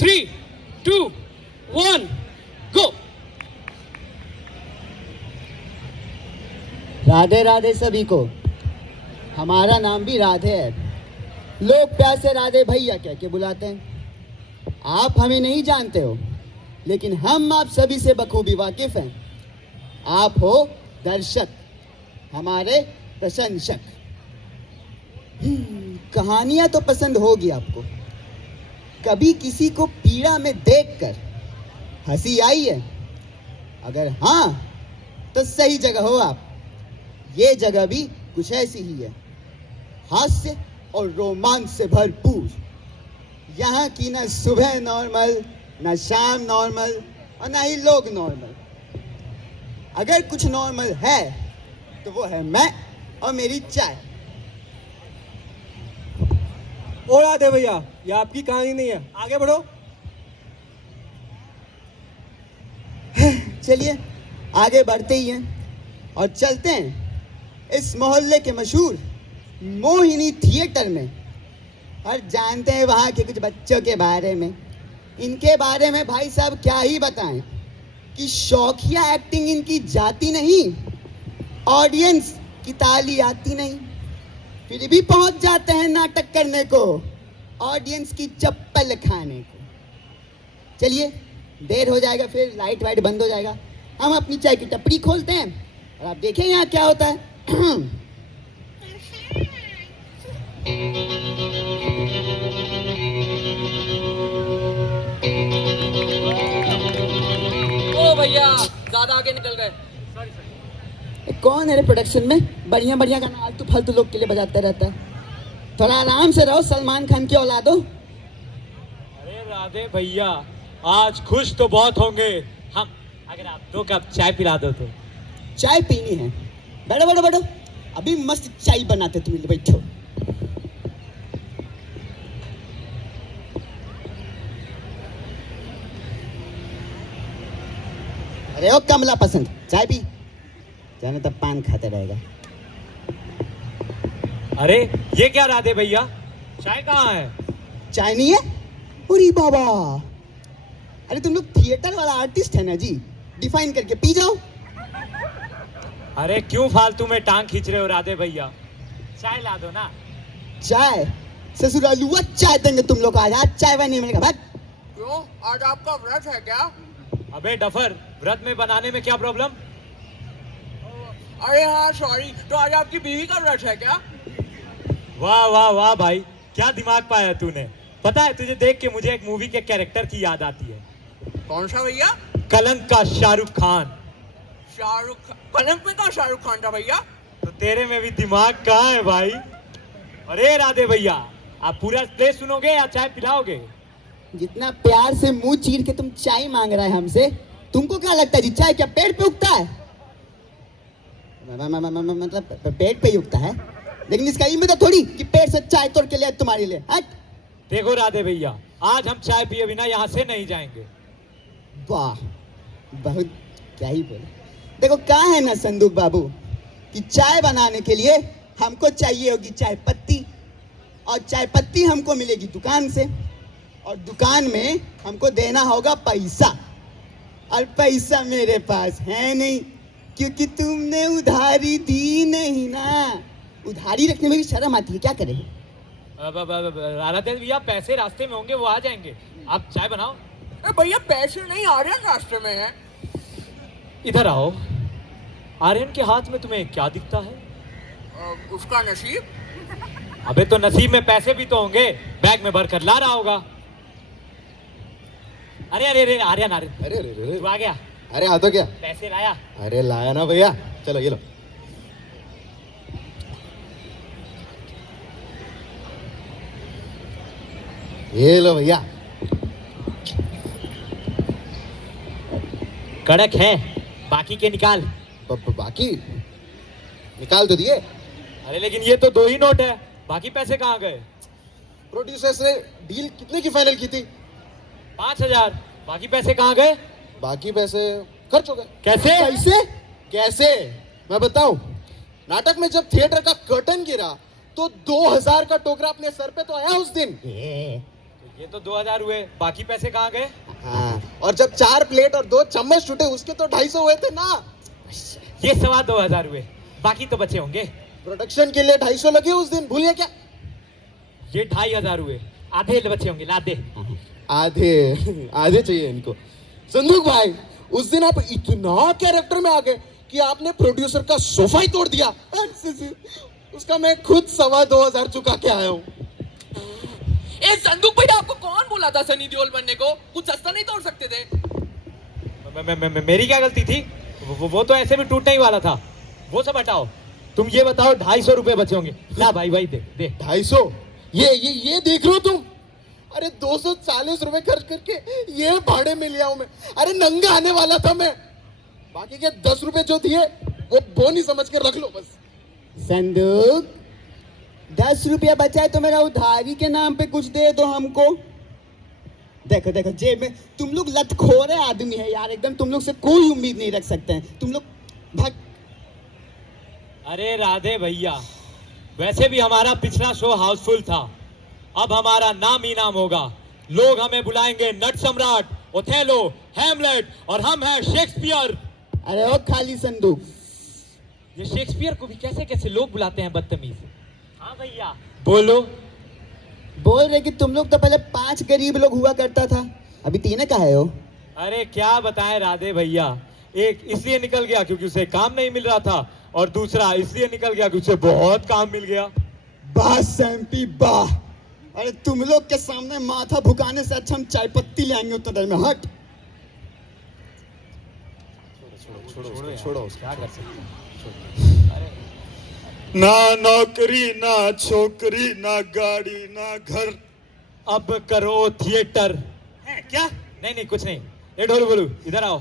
3, 2, 1, go. Radhe Radhe सभी को। हमारा नाम भी राधे है। लोग प्यार से राधे भैया कह के बुलाते हैं। आप हमें नहीं जानते हो, लेकिन हम आप सभी से बखूबी वाकिफ हैं। आप हो दर्शक, हमारे प्रशंसक। कहानियां तो पसंद होगी आपको। कभी किसी को पीड़ा में देखकर हंसी आई है? अगर हाँ, तो सही जगह हो आप। ये जगह भी कुछ ऐसी ही है, हास्य और रोमांच से भरपूर। यहाँ की ना सुबह नॉर्मल, ना शाम नॉर्मल, और ना ही लोग नॉर्मल। अगर कुछ नॉर्मल है तो वो है मैं और मेरी चाय। और राधे भैया, ये आपकी कहानी नहीं है, आगे बढ़ो। चलिए आगे बढ़ते ही हैं और चलते हैं इस मोहल्ले के मशहूर मोहिनी थिएटर में। और जानते हैं वहाँ के कुछ बच्चों के बारे में। इनके बारे में भाई साहब क्या ही बताएं कि शौकिया एक्टिंग इनकी जाती नहीं, ऑडियंस की ताली आती नहीं, फिर भी पहुंच जाते हैं नाटक करने को, ऑडियंस की चप्पल खाने को। चलिए देर हो जाएगा, फिर लाइट वाइट बंद हो जाएगा। हम अपनी चाय की टपरी खोलते हैं और आप देखें यहाँ क्या होता है। ओ भैया, ज्यादा आगे निकल गए। कौन है रे प्रोडक्शन में बढ़िया बढ़िया गाना आलतू फालतू लोग के लिए बजाता रहता है? थोड़ा आराम से रहो, सलमान खान की औलादो। अरे राधे भैया, आज खुश तो बहुत होंगे हम अगर आप 2 कप चाय पिला दो तो। चाय पीनी है? बैठो बैठो बैठो, अभी मस्त चाय बनाते तुम, बैठो। अरे ओ कमला पसंद, चाय पी जाने तब पान खाते रहेगा। अरे ये क्या राधे भैया, चाय कहाँ है? चाय नहीं है? अरे बाबा, अरे तुम लोग थिएटर वाला आर्टिस्ट है ना जी, डिफाइन करके पी जाओ। अरे क्यों फालतू में टांग खींच रहे हो राधे भैया, चाय ला दो ना। चाय ससुरालुआ चाय देंगे तुम लोग को आज चाय वाय नहीं मिलेगा। भाग। क्यों, आज आपका व्रत है क्या? अबे डफर, व्रत में बनाने में क्या प्रॉब्लम? अरे हाँ सॉरी, तो आज आपकी बीवी का व्रत है क्या? वाह वाह वाह भाई, क्या दिमाग पाया तूने। पता है तुझे देख के मुझे एक मूवी के कैरेक्टर की याद आती है। कौन सा भैया? कलंक का शाहरुख खान। शाहरुख खान? कलंक में कहाँ शाहरुख खान था भैया? तो तेरे में भी दिमाग कहाँ है भाई। अरे राधे भैया, आप पूरा प्ले सुनोगे या चाय पिलाओगे? जितना प्यार से मुंह चीर के तुम चाय मांग रहा है हमसे, तुमको क्या लगता है जी चाय क्या पेड़ पे उगता है? मतलब पेट पे ही उगता है, लेकिन इसका ये मतलब थोड़ी कि पेड़ से चाय तोड़ के ले तुम्हारे लिए। हट। देखो राधे भैया, आज हम चाय पिए बिना यहाँ से नहीं जाएंगे। वाह, बहुत क्या ही बोले। देखो क्या है ना संदूक बाबू, कि चाय बनाने के लिए हमको चाहिए होगी चाय पत्ती, और चाय पत्ती हमको मिलेगी दुकान से, और दुकान में हमको देना होगा पैसा, और पैसा मेरे पास है नहीं, क्योंकि तुमने उधारी दी नहीं ना। उधारी रखने में भी शर्म आती है, क्या करें? राधे भैया, पैसे रास्ते में होंगे, वो आ जाएंगे, आप चाय बनाओ। भैया पैसे नहीं, आर्यन रास्ते में है। इधर आओ। आर्यन के हाथ में तुम्हें क्या दिखता है? उसका नसीब। अबे तो नसीब में पैसे भी तो होंगे, बैग में भर कर ला रहा होगा। अरे अरे अरे आर्यन, आर्यन अरे अरे अरे तू आ गया? अरे आ तो क्या? पैसे लाया? अरे लाया ना भैया, चलो ये लो। ये लो भैया। कड़क है, बाकी के निकाल। बाकी निकाल तो दिए। अरे लेकिन ये तो 2 ही नोट है, बाकी पैसे कहाँ गए? प्रोड्यूसर्स ने डील कितने की फाइनल की थी? 5000। बाकी पैसे कहाँ गए? बाकी पैसे खर्च हो गए। कैसे? कैसे? कैसे मैं बताऊं? नाटक में जब थिएटर का कर्टन गिरा तो 2000 का टोकरा अपने सर पे तो आया उस दिन। ये तो 2000 हुए, बाकी पैसे कहाँ गए? हाँ, और जब 4 प्लेट और 2 चम्मच टूटे उसके तो 250 हुए थे ना। ये 2,2500 हुए, बाकी तो बचे होंगे। प्रोडक्शन के लिए 250 लगे उस दिन, भूलिए क्या? ये 2500 हुए, आधे बचे होंगे, लादे। आधे आधे चाहिए इनको। संदूक भाई, उस दिन आप इतना कैरेक्टर में आ गए कि आपने प्रोड्यूसर का सोफा ही तोड़ दिया। उसका मैं खुद 2,2500 चुका के आया हूँ। ए संदूक भैया, आपको कौन बोला था सनी देओल बनने को? कुछ सस्ता नहीं तोड़ सकते थे? मेरी क्या गलती थी? वो तो ऐसे भी टूटने ही वाला था। वो सब हटाओ, तुम ये बताओ 250 रुपए बचे होंगे। ला भाई भाई, दे दे। 250? ये देख रहे हो तुम? अरे 240 रुपए खर्च करके ये भाड़े में लिया हूं मैं। अरे नंगा आने वाला था मैं। बाकी के 10 रुपए जो दिए वो नहीं समझ के रख लो बस। संदूक, 10 रुपया बचा है तो मेरा उधारी के नाम पे कुछ दे दो हमको। देखो देखो, जेब में तुम लोग लतखोरे आदमी है यार, एकदम तुम लोग से कोई उम्मीद नहीं रख सकते हैं तुम लोग। भाग। अरे राधे भैया, वैसे भी हमारा पिछला शो हाउसफुल था, अब हमारा नाम ही नाम होगा। लोग हमें बुलाएंगे नट सम्राट, ओथेलो, हैमलेट, और हम हैं शेक्सपियर। अरे ओ खाली संदूक, ये शेक्सपियर को भी कैसे कैसे लोग बुलाते हैं, बदतमीज। हाँ भैया बोलो। बोल रहे कि तुम लोग तो पहले 5 गरीब लोग हुआ करता था, अभी 3 का है हो। अरे क्या बताएं राधे भैया, एक इसलिए निकल गया क्योंकि उसे काम नहीं मिल रहा था, और दूसरा इसलिए निकल गया क्योंकि उसे बहुत काम मिल गया। वाह सैम्पी वाह, अरे तुम लोग के सामने माथा भुकाने से अच्छा हम चाय पत्ती ले आएंगे उतना देर में। हट। छोड़ो क्या कर सकते हैं। ना नौकरी, ना छोकरी, ना गाड़ी, ना घर। अब करो थिएटर। है क्या? नहीं नहीं कुछ नहीं। ये ढोलू बोलू, इधर आओ।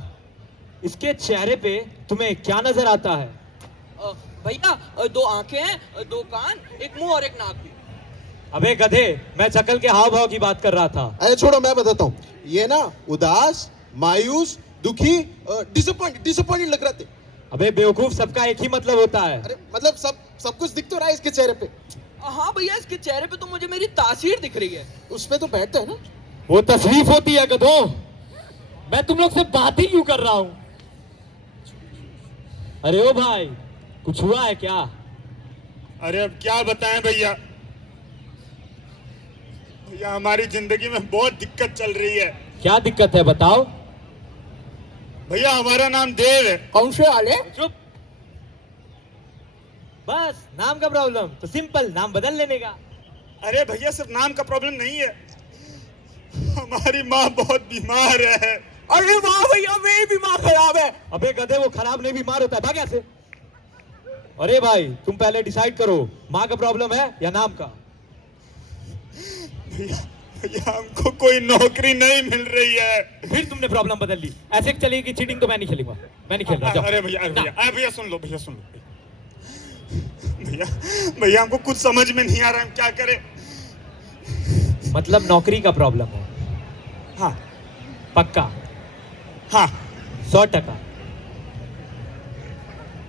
इसके चेहरे पे तुम्हें क्या नजर आता है? भैया, 2 आंखें हैं, 2 कान, एक मुंह और एक नाक भी। अबे गधे, मैं शकल के हाव भाव की बात कर रहा था। अरे छोड़ो, मैं बताता हूँ। ये ना उदास, मायूस, दुखी, डिसअपॉइंटेड लग रहे थे। अबे बेवकूफ, सबका एक ही मतलब होता है। अरे मतलब सब कुछ दिख तो रहा है इसके चेहरे पे। हाँ भैया, इसके चेहरे पे तो मुझे मेरी तासीर दिख रही है। उस पे तो बैठता है ना। वो तकलीफ होती है गधो, मैं तुम लोग से बात ही क्यों कर रहा हूं। अरे ओ भाई, कुछ हुआ है क्या? अरे अब क्या बताएं भैया, भैया हमारी जिंदगी में बहुत दिक्कत चल रही है। क्या दिक्कत है बताओ। भैया हमारा नाम देव है। कौन से वाले? चुप। बस नाम का प्रॉब्लम तो सिंपल, नाम बदल लेने का। अरे भैया सिर्फ नाम का प्रॉब्लम नहीं है, हमारी माँ बहुत बीमार है। अरे वाह भैया, मेरी भी माँ खराब है। अबे गधे, वो खराब नहीं बीमार होता है, भाग यहाँ से। अरे भाई तुम पहले डिसाइड करो, माँ का प्रॉब्लम है या नाम का। भैया हमको कोई नौकरी नहीं मिल रही है। फिर तुमने प्रॉब्लम बदल ली। ऐसे चलेगी चीटिंग तो मैं नहीं खेलूंगा, मैं नहीं खेल रहा। जाओ। अरे भैया, भैया सुन लो, भैया सुन लो। भैया हमको कुछ समझ में नहीं आ रहा, हम क्या करें। मतलब नौकरी का प्रॉब्लम है? हाँ पक्का? हाँ 100%?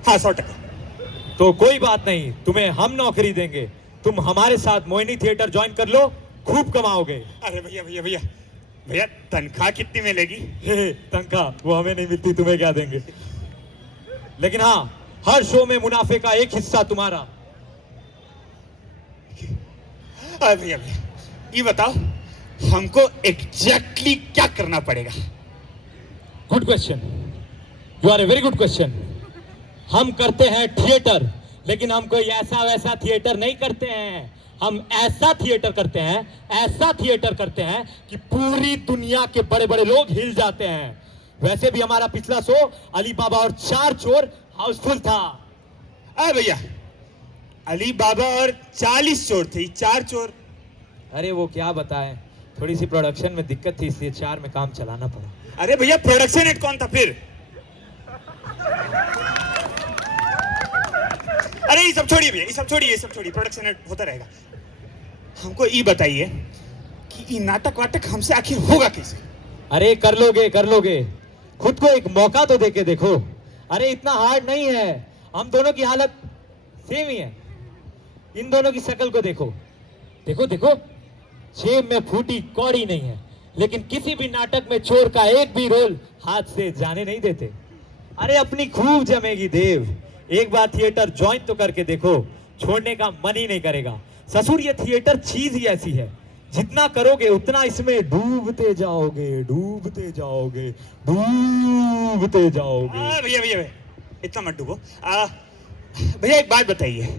हाँ 100%। तो कोई बात नहीं, तुम्हें हम नौकरी देंगे। तुम हमारे साथ मोहिनी थिएटर ज्वाइन कर लो, खूब कमाओगे। अरे भैया भैया भैया भैया तनख्वाह कितनी मिलेगी? तनख्वाह वो हमें नहीं मिलती, तुम्हें क्या देंगे। लेकिन हाँ, हर शो में मुनाफे का एक हिस्सा तुम्हारा। अरे भैया भैया ये बताओ, हमको एग्जैक्टली क्या करना पड़ेगा? Good question, you are a very good question. हम करते हैं थिएटर, लेकिन हम कोई ऐसा वैसा थिएटर नहीं करते हैं। हम ऐसा थिएटर करते हैं, ऐसा थिएटर करते हैं कि पूरी दुनिया के बड़े बड़े लोग हिल जाते हैं। वैसे भी हमारा पिछला शो अली बाबा और 4 चोर हाउसफुल था। अरे भैया, अली बाबा और 40 चोर थे, 4 चोर। अरे वो क्या बताएं, थोड़ी सी प्रोडक्शन में दिक्कत थी, इसलिए 4 में काम चलाना पड़ा। अरे भैया प्रोडक्शन हेड कौन था फिर? अरे ये सब छोड़िए भैया, ये सब छोड़िए, प्रोडक्शन हेड होता रहेगा। हमको ये बताइए कि ये नाटक वाटक हमसे आखिर होगा कैसे? अरे कर लोगे, खुद को एक मौका तो देके देखो। अरे इतना हार्ड नहीं है, हम दोनों की हालत सेम ही है। इन दोनों की शक्ल को देखो, देखो देखो, जेब में फूटी कौड़ी नहीं है, लेकिन किसी भी नाटक में चोर का एक भी रोल हाथ से जाने नहीं देते। अरे अपनी खूब जमेगी देव, एक बार थिएटर ज्वाइन तो करके देखो, छोड़ने का मन ही नहीं करेगा। ससुर ये थिएटर चीज ही ऐसी है, जितना करोगे उतना इसमें डूबते जाओगे, डूबते जाओगे, डूबते जाओगे। भैया भैया भैया, इतना मत डूबो। भैया एक बात बताइए,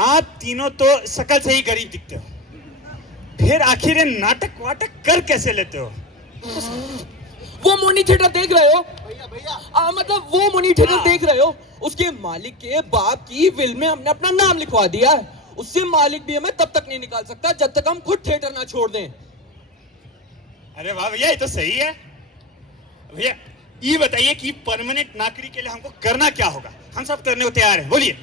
आप तीनों तो शकल से ही गरीब दिखते हो, फिर आखिर ये नाटक वाटक कर कैसे लेते हो? वो मोनी थिएटर देख रहे हो? भैया भैया मतलब वो मोनी थिएटर हाँ। देख रहे हो? उसके मालिक के बाप की विल में हमने अपना नाम लिखवा दिया है। उससे मालिक भी हमें तब तक नहीं निकाल सकता जब तक हम खुद थिएटर ना छोड़ दें। अरे वाह भैया, ये तो सही है। भैया ये बताइए कि परमानेंट नौकरी के लिए हमको करना क्या होगा? हम सब करने को तैयार हैं, बोलिए।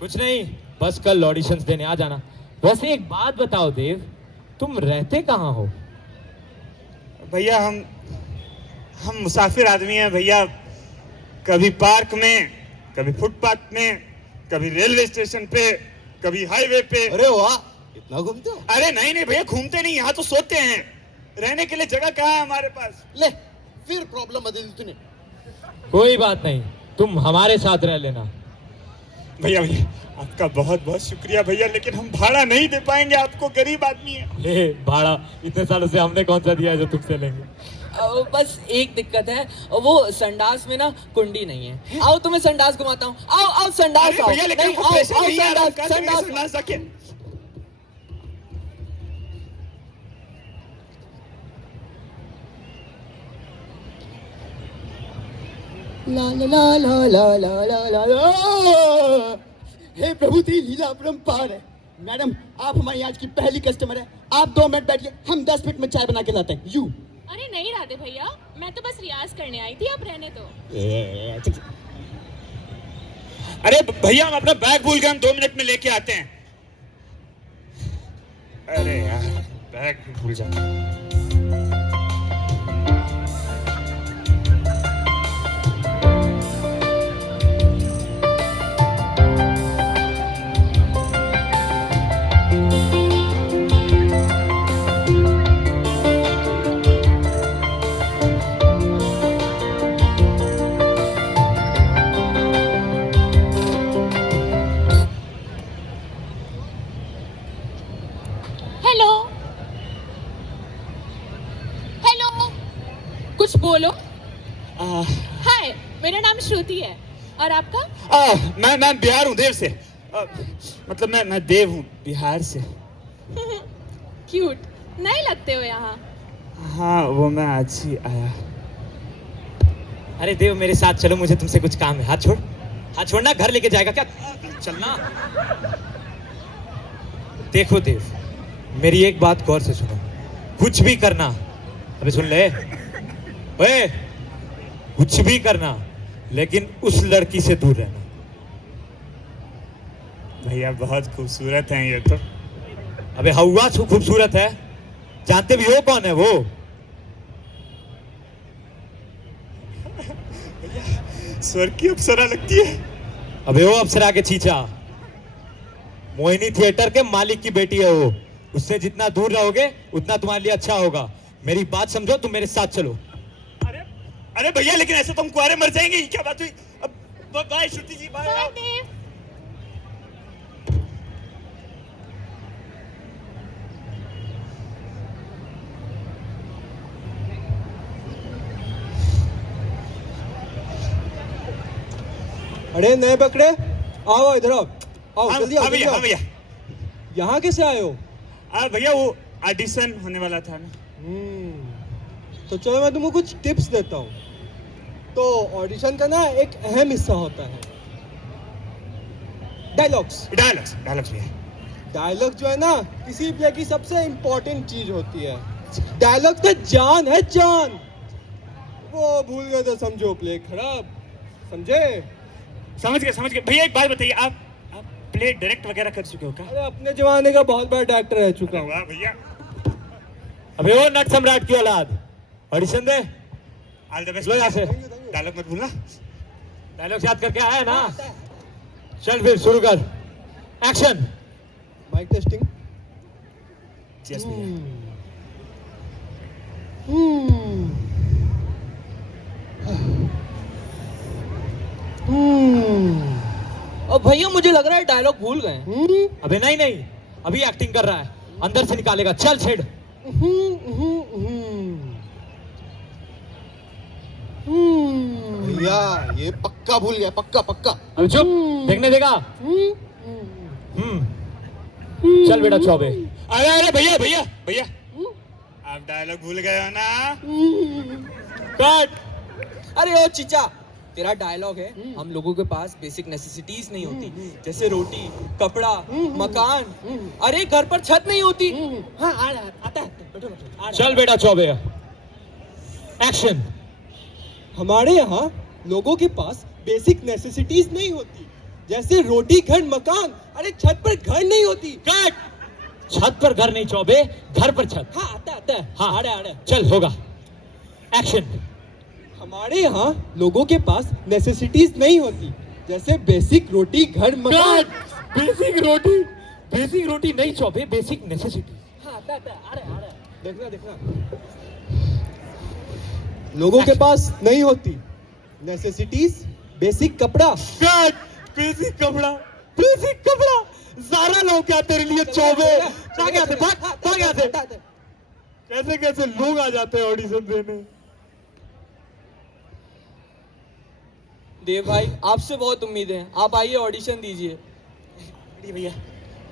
कुछ नहीं, बस कल ऑडिशंस देने आ जाना। वैसे एक बात बताओ देव, तुम रहते कहाँ हो? भैया हम मुसाफिर आदमी हैं भैया, कभी पार्क में, कभी फुटपाथ में, कभी रेलवे स्टेशन पे, कभी हाईवे पे। अरे वाह, इतना घूमते हो? अरे नहीं नहीं भैया, घूमते नहीं, यहाँ तो सोते हैं। रहने के लिए जगह कहाँ है हमारे पास? ले फिर प्रॉब्लम बदल दी तूने। कोई बात नहीं, तुम हमारे साथ रह लेना। भैया भैया आपका बहुत बहुत शुक्रिया भैया, लेकिन हम भाड़ा नहीं दे पाएंगे आपको, गरीब आदमी है। ले भाड़ा इतने सालों से हमने कौन सा दिया है जो तुमसे लेंगे? बस एक दिक्कत है, वो संडास में ना कुंडी नहीं है। आओ तुम्हें संडास घुमाता हूँ। आओ आओ संडास अरे आओ। भैया लेकिन नहीं, हमको आओ, पैसे आओ, नहीं आ रहा, संडास, कहाँ से संडास। संडास जाके? ला ला ला ला ला ला ला ला ला। हे प्रभु तेरी लीला अपरंपार है। मैडम आप हमारी आज की पहली कस्टमर है, आप 2 मिनट बैठिए, हम 10 मिनट में चाय बना के लाते हैं। यू अरे नहीं राधे भैया, मैं तो बस रियाज करने आई थी, आप रहने दो। अरे भैया हम अपना बैग भूल गए, हम 2 मिनट में लेके आते हैं। अरे यार बैग भी भूल जाता। हेलो हेलो, कुछ बोलो। हाय, मेरा नाम श्रुति है, और आपका? मैं बिहार हूँ, देव से। मतलब मैं देव हूँ, बिहार से। क्यूट, नए लगते हो यहाँ। हाँ वो मैं आज ही आया। अरे देव मेरे साथ चलो, मुझे तुमसे कुछ काम है। हाथ छोड़, हाथ छोड़ना, घर लेके जाएगा क्या? चलना। देखो देव, मेरी एक बात गौर से सुनो, कुछ भी करना, अबे सुन ले, ओए, कुछ भी करना लेकिन उस लड़की से दूर रहना। भैया बहुत खूबसूरत हैं ये तो। अबे हवा खूबसूरत है, जानते भी हो कौन है वो? स्वर्ग की अप्सरा लगती है। अबे वो अप्सरा के चीचा, मोहिनी थिएटर के मालिक की बेटी है वो। उससे जितना दूर रहोगे उतना तुम्हारे लिए अच्छा होगा। मेरी बात समझो, तुम मेरे साथ चलो। अरे अरे भैया लेकिन ऐसे तो हम कुआरे मर जाएंगे, ये क्या बात हुई? अब बाय श्रुति जी, बाय। बाय देव। अरे नए पकड़े, आओ इधर आओ, आओ हाँ जल्दी आओ, हाँ जल्दी भैया, हाँ आओ। भैया। यहाँ कैसे आए हो? भैया वो ऑडिशन होने वाला था ना। तो चलो मैं तुमको कुछ टिप्स देता हूँ। तो ऑडिशन का ना एक अहम हिस्सा होता है डायलॉग्स। डायलॉग्स भैया। डायलॉग जो है ना, किसी प्ले की सबसे इम्पोर्टेंट चीज होती है। डायलॉग तो जान है, जान। वो भूल गए तो समझो प्ले खराब, समझे? समझ गए भैया। एक बात बताइए, आप प्ले डायरेक्ट वगैरह कर चुके हो क्या? अरे अपने जमाने का बहुत बड़ा डायरेक्टर रह चुका हूँ। वाह भैया, अबे वो नट सम्राट की औलाद, ऑडिशन दे। All the best. लो यहाँ से। डायलॉग मत भूलना। डायलॉग याद करके आया ना? चल फिर शुरू कर, एक्शन। Mic testing. Cheers भैया। अब भैया मुझे लग रहा है डायलॉग भूल गए। अबे नहीं नहीं, अभी एक्टिंग कर रहा है, अंदर से निकालेगा। चल छेड़। भैया ये पक्का भूल गया, पक्का पक्का। अभी चुप, देखने देगा। चल बेटा चौबे। अरे अरे भैया भैया भैया, आप डायलॉग भूल गए हो ना? कट। अरे ओ चीचा, तेरा डायलॉग है हम लोगों के पास बेसिक नेसेसिटीज नहीं होती, जैसे रोटी, कपड़ा, मकान। अरे घर पर छत नहीं होती। हाँ आता है, बैठो बैठो। चल बेटा चौबे, एक्शन। हमारे यहाँ लोगों के पास बेसिक नेसेसिटीज नहीं होती, जैसे रोटी, घर, मकान। अरे छत पर घर नहीं होती। कट। छत पर घर नहीं चौबे, घर पर छत। हाँ आता है। हाँ। आ रहा है। चल होगा, एक्शन। हमारे यहाँ लोगों के पास नेसेसिटीज नहीं होती, जैसे बेसिक रोटी, घर, मकान। बेसिक रोटी नहीं चौबे, बेसिक नेसेसिटी। हाँ आता है, आ रहा है। देखना। लोगों के पास नहीं होती नेसेसिटीज, बेसिक कपड़ा। बेसिक कपड़ा। ज़ारा लो क्या तेरे लिए चौबे। भाग यहाँ से, भाग यहाँ से। कैसे लोग आ जाते हैं ऑडिशन देने। देव भाई आपसे बहुत उम्मीद है, आप आइए ऑडिशन दीजिए। भैया,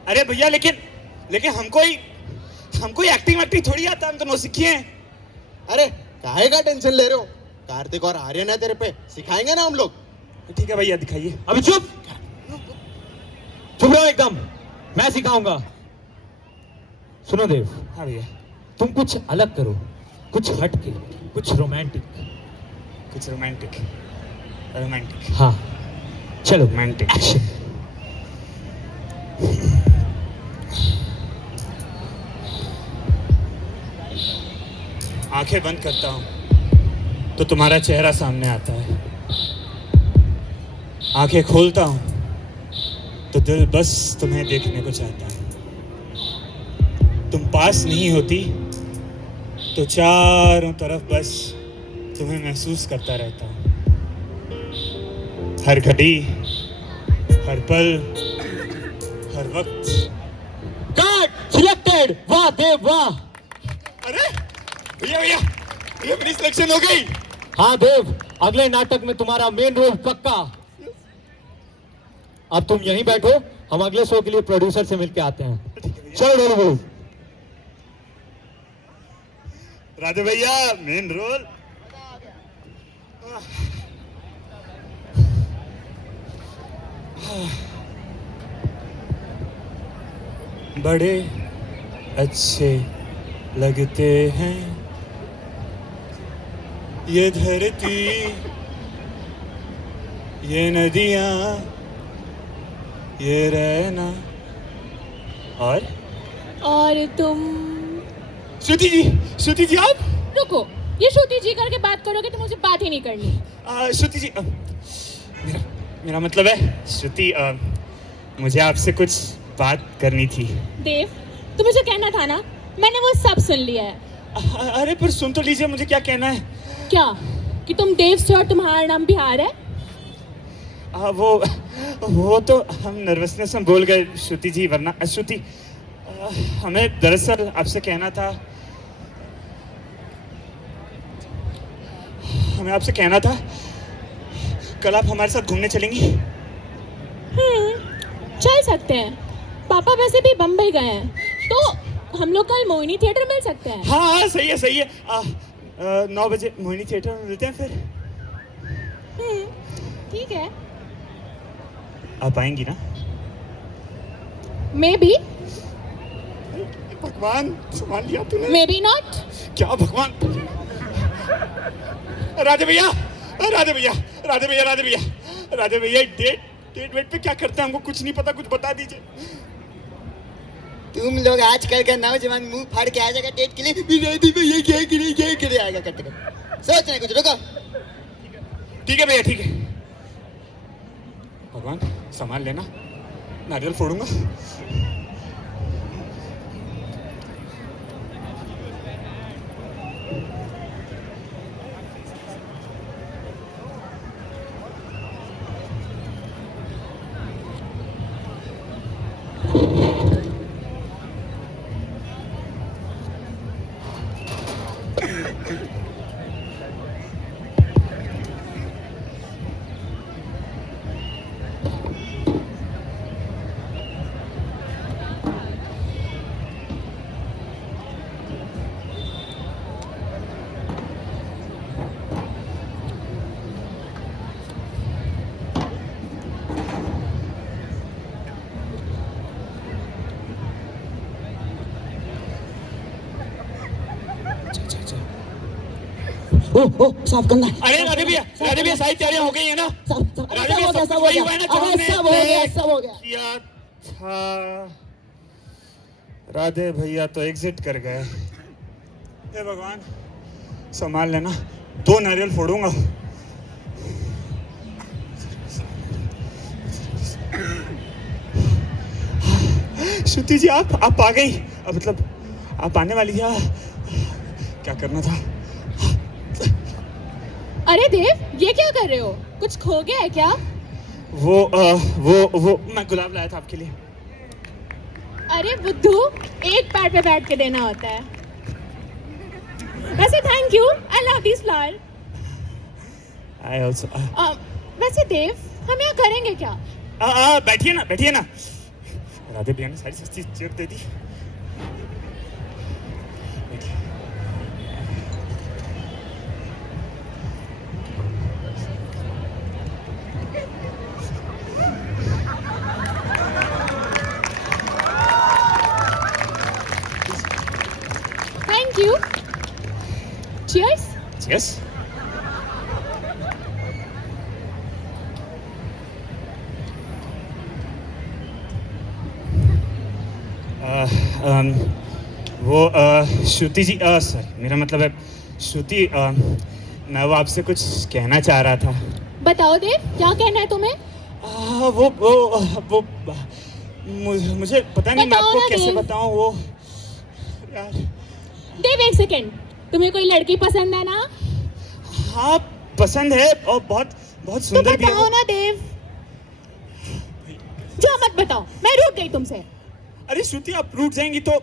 अरे भैया लेकिन हमको एक्टिंग थोड़ी आता, हम तो नौसिखिए हैं। अरे काहे का टेंशन ले रहे हो? कार्तिक और आर्यन है तेरे पे, सिखाएंगे ना हम लोग। ठीक है भैया, दिखाइए। अभी चुप रहो एकदम, मैं सिखाऊंगा। सुनो देव, हाँ भैया। तुम कुछ अलग करो, कुछ हटके, कुछ रोमांटिक। कुछ रोमांटिक। हाँ चलो, रोमांटिक। एक्शन। आंखें बंद करता हूं तो तुम्हारा चेहरा सामने आता है, आंखें खोलता हूं तो दिल बस तुम्हें देखने को चाहता है। तुम पास नहीं होती तो चारों तरफ बस तुम्हें महसूस करता रहता हूं। हर घड़ी, हर पल, हर वक्त। कट। सिलेक्टेड। वाह देव वाह। अरे भैया मेरी सिलेक्शन हो गई। हाँ देव, अगले नाटक में तुम्हारा मेन रोल पक्का। अब तुम यहीं बैठो, हम अगले शो के लिए प्रोड्यूसर से मिलके आते हैं। चलो बोलो। राधे भैया मेन रोल। बड़े अच्छे लगते हैं ये धरती, ये नदियां, ये रहना। और तुम। श्रुति जी आप। रुको, ये श्रुति जी करके बात करोगे तो मुझे बात ही नहीं करनी। श्रुति जी, मेरा मतलब है श्रुति, मुझे आपसे कुछ बात करनी थी। देव, तुम्हें जो कहना था ना, मैंने वो सब सुन लिया है। अरे पर सुन तो लीजिए, मुझे क्या कहना है। क्या? कि तुम देव से और तुम्हारा नाम बिहार है? वो तो हम नर्वसनेस में बोल गए श्रुति जी, वरना श्रुति हमें दरअसल आपसे कहना था, कल आप हमारे साथ घूमने चलेंगी? चल सकते हैं। पापा वैसे भी बम्बई गए हैं, तो हम लोग कल मोहिनी थिएटर मिल सकते हैं। हाँ सही है। 9 बजे मोहिनी थिएटर में मिलते हैं फिर। ठीक है। आप आएंगी ना? May be. भगवान संभाल लिया तूने। May be not. क्या भगवान। राधे भैया डेट वेट पे क्या करते हैं, हमको कुछ नहीं पता, कुछ बता दीजिए। तुम लोग आजकल का नौजवान मुंह फाड़ के आ जाएगा डेट के लिए, ये करे आएगा करते सोच रहे कुछ। रुको, ठीक है भैया, ठीक है। भगवान संभाल लेना, नारियल फोड़ूंगा। ओ साफ करना है। अरे राधे भैया सारी तैयारियां हो गई है ना? राधे भैया सब वही हुआ है ना जो हमने सब हो गया। किया था। राधे भैया तो एग्जिट कर गए। हे भगवान, संभाल लेना, 2 नारियल फोड़ूंगा। श्रुति जी आप आ गई, मतलब आप आने वाली है। क्या करना था? अरे देव, ये क्या कर रहे हो? कुछ खो गया है क्या? वो मैं गुलाब लाया था आपके लिए। अरे बुद्धू, एक पैर पे बैठ के देना होता है। वैसे thank you, I love this flower. I also वैसे देव, हम यहाँ करेंगे क्या? बैठिए ना। राधे भैया ने सारी सस्ती चेयर दे दी। Thank you. Cheers. Yes. Shruti ji, sir मेरा मतलब है श्रुति, मैं वो आपसे कुछ कहना चाह रहा था। बताओ देव, क्या कहना है तुम्हें? वो मुझे पता नहीं मैं बताओ आपको ना कैसे देव। बताऊं। वो यार, देव एक सेकेंड, तुम्हें कोई लड़की पसंद है ना? हाँ पसंद है, और बहुत बहुत तो सुंदर भी है बताओ वो। ना देव। जो मत बताओ, मैं रूठ गई तुमसे। अरे श्रुति, आप रूठ जाएंगी तो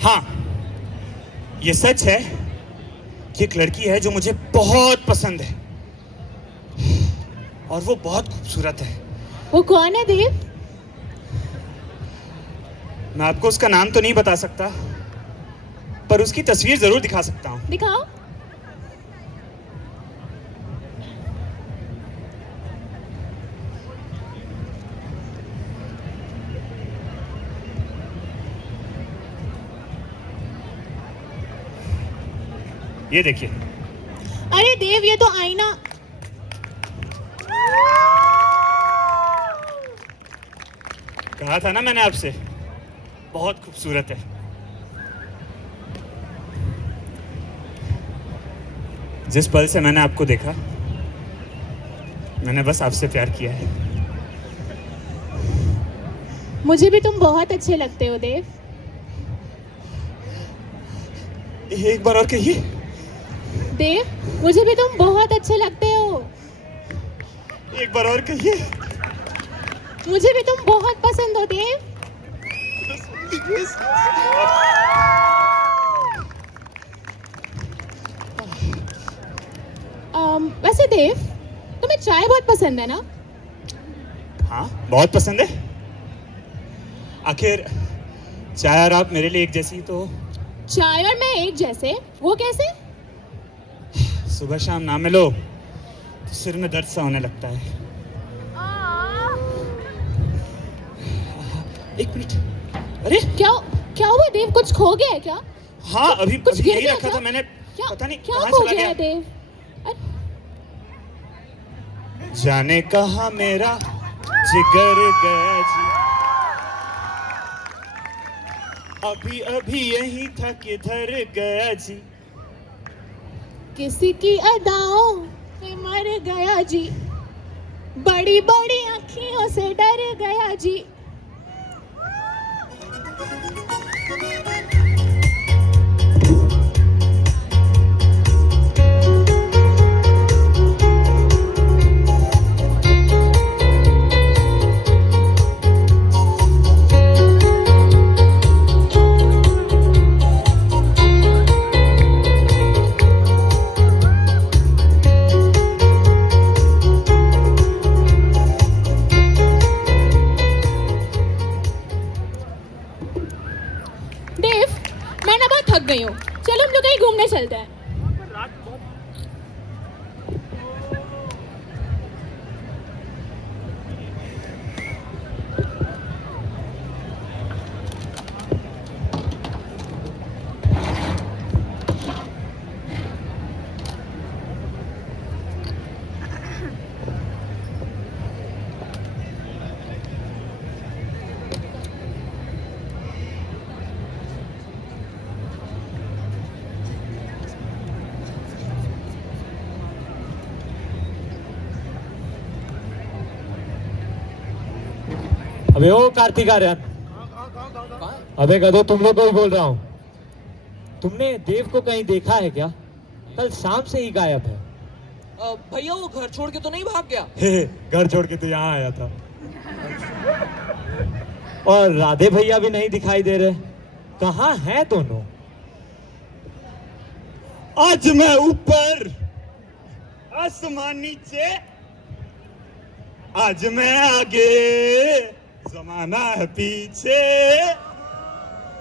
हाँ, ये सच है कि एक लड़की है जो मुझे बहुत पसंद है, और वो बहुत खूबसूरत है। वो कौन है देव? मैं आपको उसका नाम तो नहीं बता सकता, पर उसकी तस्वीर जरूर दिखा सकता हूँ। दिखाओ। ये देखिए। अरे देव, ये तो आईना। कहा था ना मैंने आपसे, बहुत खूबसूरत है। जिस पल से मैंने आपको देखा, मैंने बस आपसे प्यार किया है। मुझे भी तुम बहुत अच्छे लगते हो देव। एक बार और कहिए। देव, मुझे भी तुम बहुत अच्छे लगते हो। एक बार और कहिए। मुझे भी तुम बहुत पसंद हो देव। वैसे देव, तुम्हें चाय बहुत पसंद है ना? हाँ, बहुत पसंद है। आखिर चाय और आप मेरे लिए एक जैसी तो। चाय और मैं एक जैसे? वो कैसे? सुबह शाम ना मिलो तो सिर में दर्द सा होने लगता है। एक मिनट। अरे क्या हुआ देव? कुछ खो गया है क्या? हाँ, अभी कुछ गिर यही गया रखा क्या? था मैंने। क्या पता नहीं क्या कहाँ खो चला गया गया। है देव? जाने कहाँ मेरा जिगर गया जी, अभी अभी यही था किधर गया जी। किसी की अदाओं पे मर गया जी, बड़ी बड़ी आँखियों से डर गया जी। थक गई हूँ, चलो हम लोग कहीं घूमने चलते हैं। अबे ओ कार्तिक आर्यन, अबे गधो, तुम लोग को ही बोल रहा हूँ। तुमने देव को कहीं देखा है क्या? कल शाम से ही गायब है। भैया वो घर छोड़ के तो नहीं भाग गया? घर छोड़ के तो यहाँ आया था। और राधे भैया भी नहीं दिखाई दे रहे, कहाँ हैं दोनों? आज मैं ऊपर, आसमान नीचे, आज मैं आगे, जमाना है पीछे।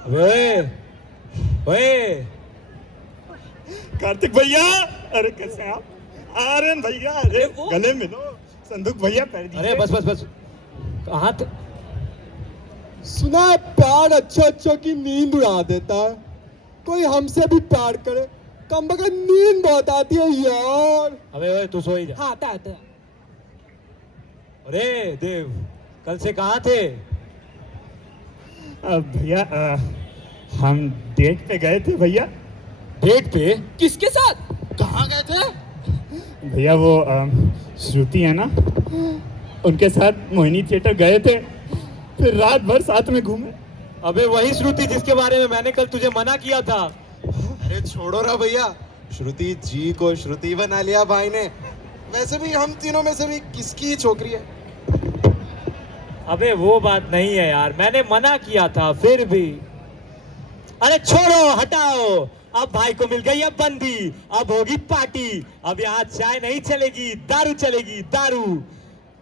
ओए, ओए, कार्तिक भैया, अरे कैसे हैं आप? आर्यन भैया, अरे वो- गले मिलो। संदूक भैया, पैर दीजिए। अरे बस बस बस, कहाँ थे? सुना है प्यार अच्छा की नींद उड़ा देता है। कोई हमसे भी प्यार करे, कम बगल नींद बहुत आती है यार। अबे ओए, तू सो ही जा। हाँ आता आता। अरे देव, कल से कहाँ थे? भैया, हम डेट पे गए थे भैया। डेट पे? किसके साथ? कहाँ गए थे? भैया वो श्रुति है ना, उनके साथ मोहिनी थिएटर गए थे, फिर रात भर साथ में घूमे। अबे वही श्रुति जिसके बारे में मैंने कल तुझे मना किया था। अरे छोड़ो ना भैया, श्रुति जी को श्रुति बना लिया भाई ने। वैसे भी हम तीनों में से भी किसकी छोकरी है? अबे वो बात नहीं है यार, मैंने मना किया था फिर भी। अरे छोड़ो, हटाओ। अब भाई को मिल गई अब बंदी, अब होगी पार्टी। अब यहाँ चाय नहीं चलेगी, दारू चलेगी, दारू।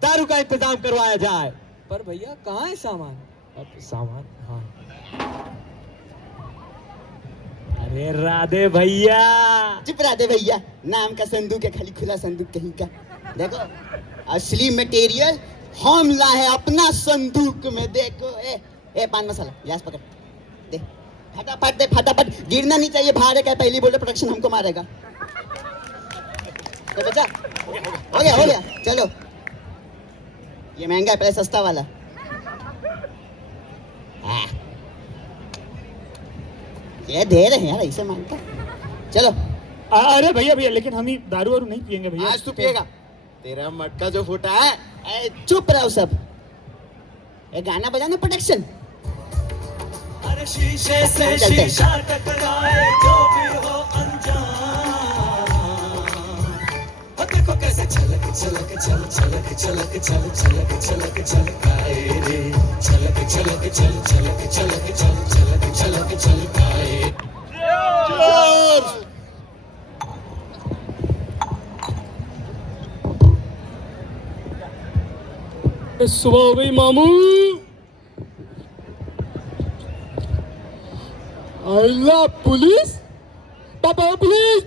दारू का इंतजाम करवाया जाए। पर भैया कहाँ है सामान? अब सामान, हाँ। अरे राधे भैया, चुप राधे भैया, नाम का संदूक है, खाली खुला संदूक कहीं का। देखो असली मटेरियल हम लाए अपना संदूक में। देखो ए पान मसाला, गैस पकड़ दे, फटाफट दे, फटाफट। गिरना नहीं चाहिए, बाहर है क्या? पहली बोले प्रोडक्शन हमको मारेगा। तो बचा, हो गया, चलो। ये महंगा है, पहले सस्ता वाला। हाँ। ये दे रहे हैं यार, ऐसे मांगता। चलो अरे भैया भैया, लेकिन हम ही दारू वारू नहीं पियेंगे भैया। आज तू पिएगा, तेरा मटका जो फूटा है। ए, चुप रहो सब, ये गाना बजाना प्रोडक्शन। अरे शीशे से चलते हैं। शीशा टकराए, जो भी हो अनजान। और देखो कैसे छलक छलक छल छलक छलक छल छलक छलक छलकाए रे, छलक छलक छल छलक छलक छल छलक छलक छलकाए। सुबह हो गई मामू। अल्लाह, पुलिस, पापा पुलिस।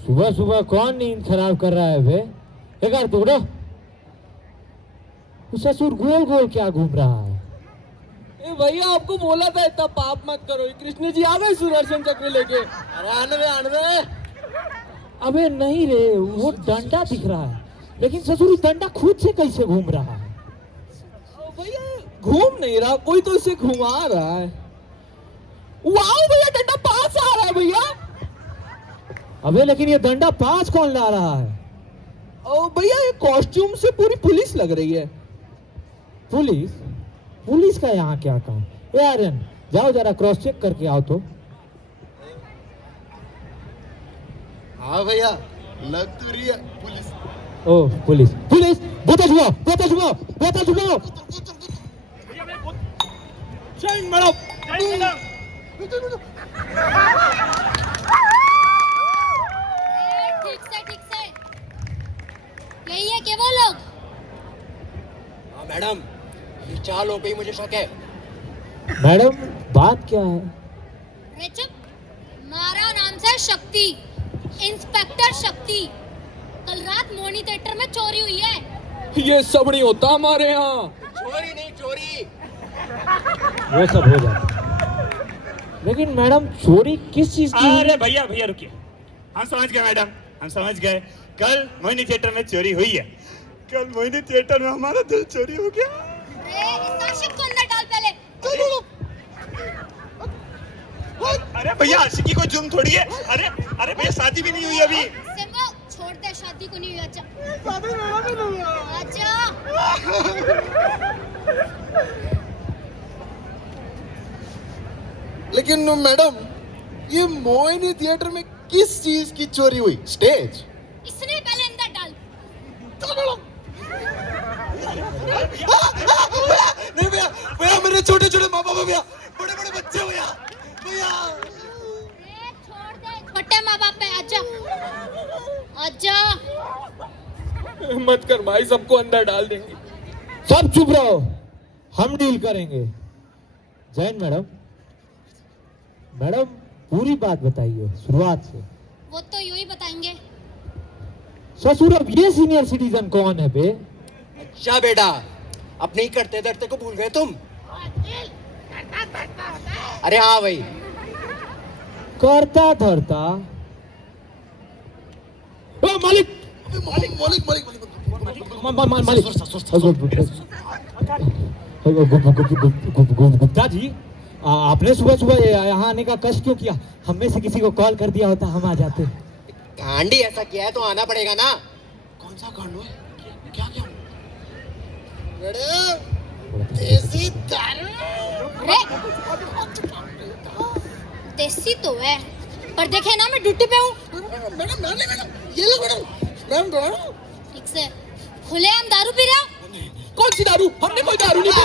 सुबह सुबह कौन नींद खराब कर रहा है बे? एक बार टुकड़ो, ससुर गोल गोल क्या घूम रहा है? ए भैया, आपको बोला था इतना पाप मत करो। कृष्ण जी आ गए सुदर्शन चक्र लेके। अरे आने। अबे नहीं रे, वो डंडा दिख रहा है, लेकिन ससुर इस डंडा खुद से कैसे घूम रहा है? भैया घूम नहीं रहा, कोई तो इसे घुमा रहा है। वाह भैया, डंडा पास आ रहा है भैया। अबे लेकिन ये डंडा पास कौन ला रहा है? ओ भैया, ये कॉस्ट्यूम से पूरी पुलिस लग रही है। पुलिस? पुलिस का यहाँ क्या काम? ए आर्यन, जाओ जरा क्रॉस चेक करके आओ तो। हाँ भैया, लग तो रही है पुलिस। ओ पुलिस, पुलिस, बोतल छुपाओ, बोतल छुपाओ, बोतल छुपाओ। जय मैडम, जय मैडम। ठीक से यही है क्या वो लोग? हाँ मैडम, ये 4 लोगों पे ही मुझे शक है। मैडम बात क्या है? रे चुप। मारा नाम से शक्ति, इंस्पेक्टर शक्ति। कल रात मोनी थिएटर में चोरी हुई है। ये सब नहीं होता हमारे यहाँ। चोरी नहीं चोरी। वो सब हो जाता, लेकिन मैडम चोरी किस चीज की? अरे भैया भैया रुकिए, हम समझ गए मैडम, हम समझ गए। कल मोहिनी थिएटर में चोरी हुई है। कल मोहिनी थिएटर में हमारा दिल चोरी हो गया। रे इस आशिक को अंदर डाल पहले। अरे भैया आशिकी को जुर्म थोड़ी है। अरे अरे भैया शादी भी नहीं हुई अभी। सिम्बो छोड़ दे, शादी को नहीं हुई। अच्छा अच्छा। लेकिन मैडम ये मोहिनी थिएटर में किस चीज की चोरी हुई? स्टेज? इसने पहले अंदर डाल। नहीं भैया, भैया मेरे छोटे छोटे माँ बाप भैया, बड़े बड़े बच्चे भैया, भैया। रे छोड़ दे, छोटे माँ बाप है। अच्छा अच्छा। मत कर भाई, सबको अंदर डाल देंगे। सब चुप रहो, हम डील करेंगे। जैन मैडम, मैडम पूरी बात बताइए शुरुआत से। वो तो यूं ही बताएंगे। ससुर अब ये सीनियर सिटीजन कौन है बे? अच्छा बेटा, अपने ही करते धरते को भूल गए तुम? अरे हाँ भाई। करता धरता मालिक मालिक मालिक मालिक मालिक गुप्ता जी, आपने सुबह सुबह यहाँ आने का कष्ट क्यों किया? हम में से किसी को कॉल कर दिया होता, हम आ जाते। कांडी ऐसा किया है तो आना पड़ेगा ना। कौन सा कांड हुआ? क्या क्या? देसी दारू। रे देसी तो है, पर देखे ना मैं ड्यूटी पे हूँ। मैडम ये लो मैडम। ठीक से खुलेआम दारू पी रहा। कौन सी दारू? हमने कोई दारू नहीं पी।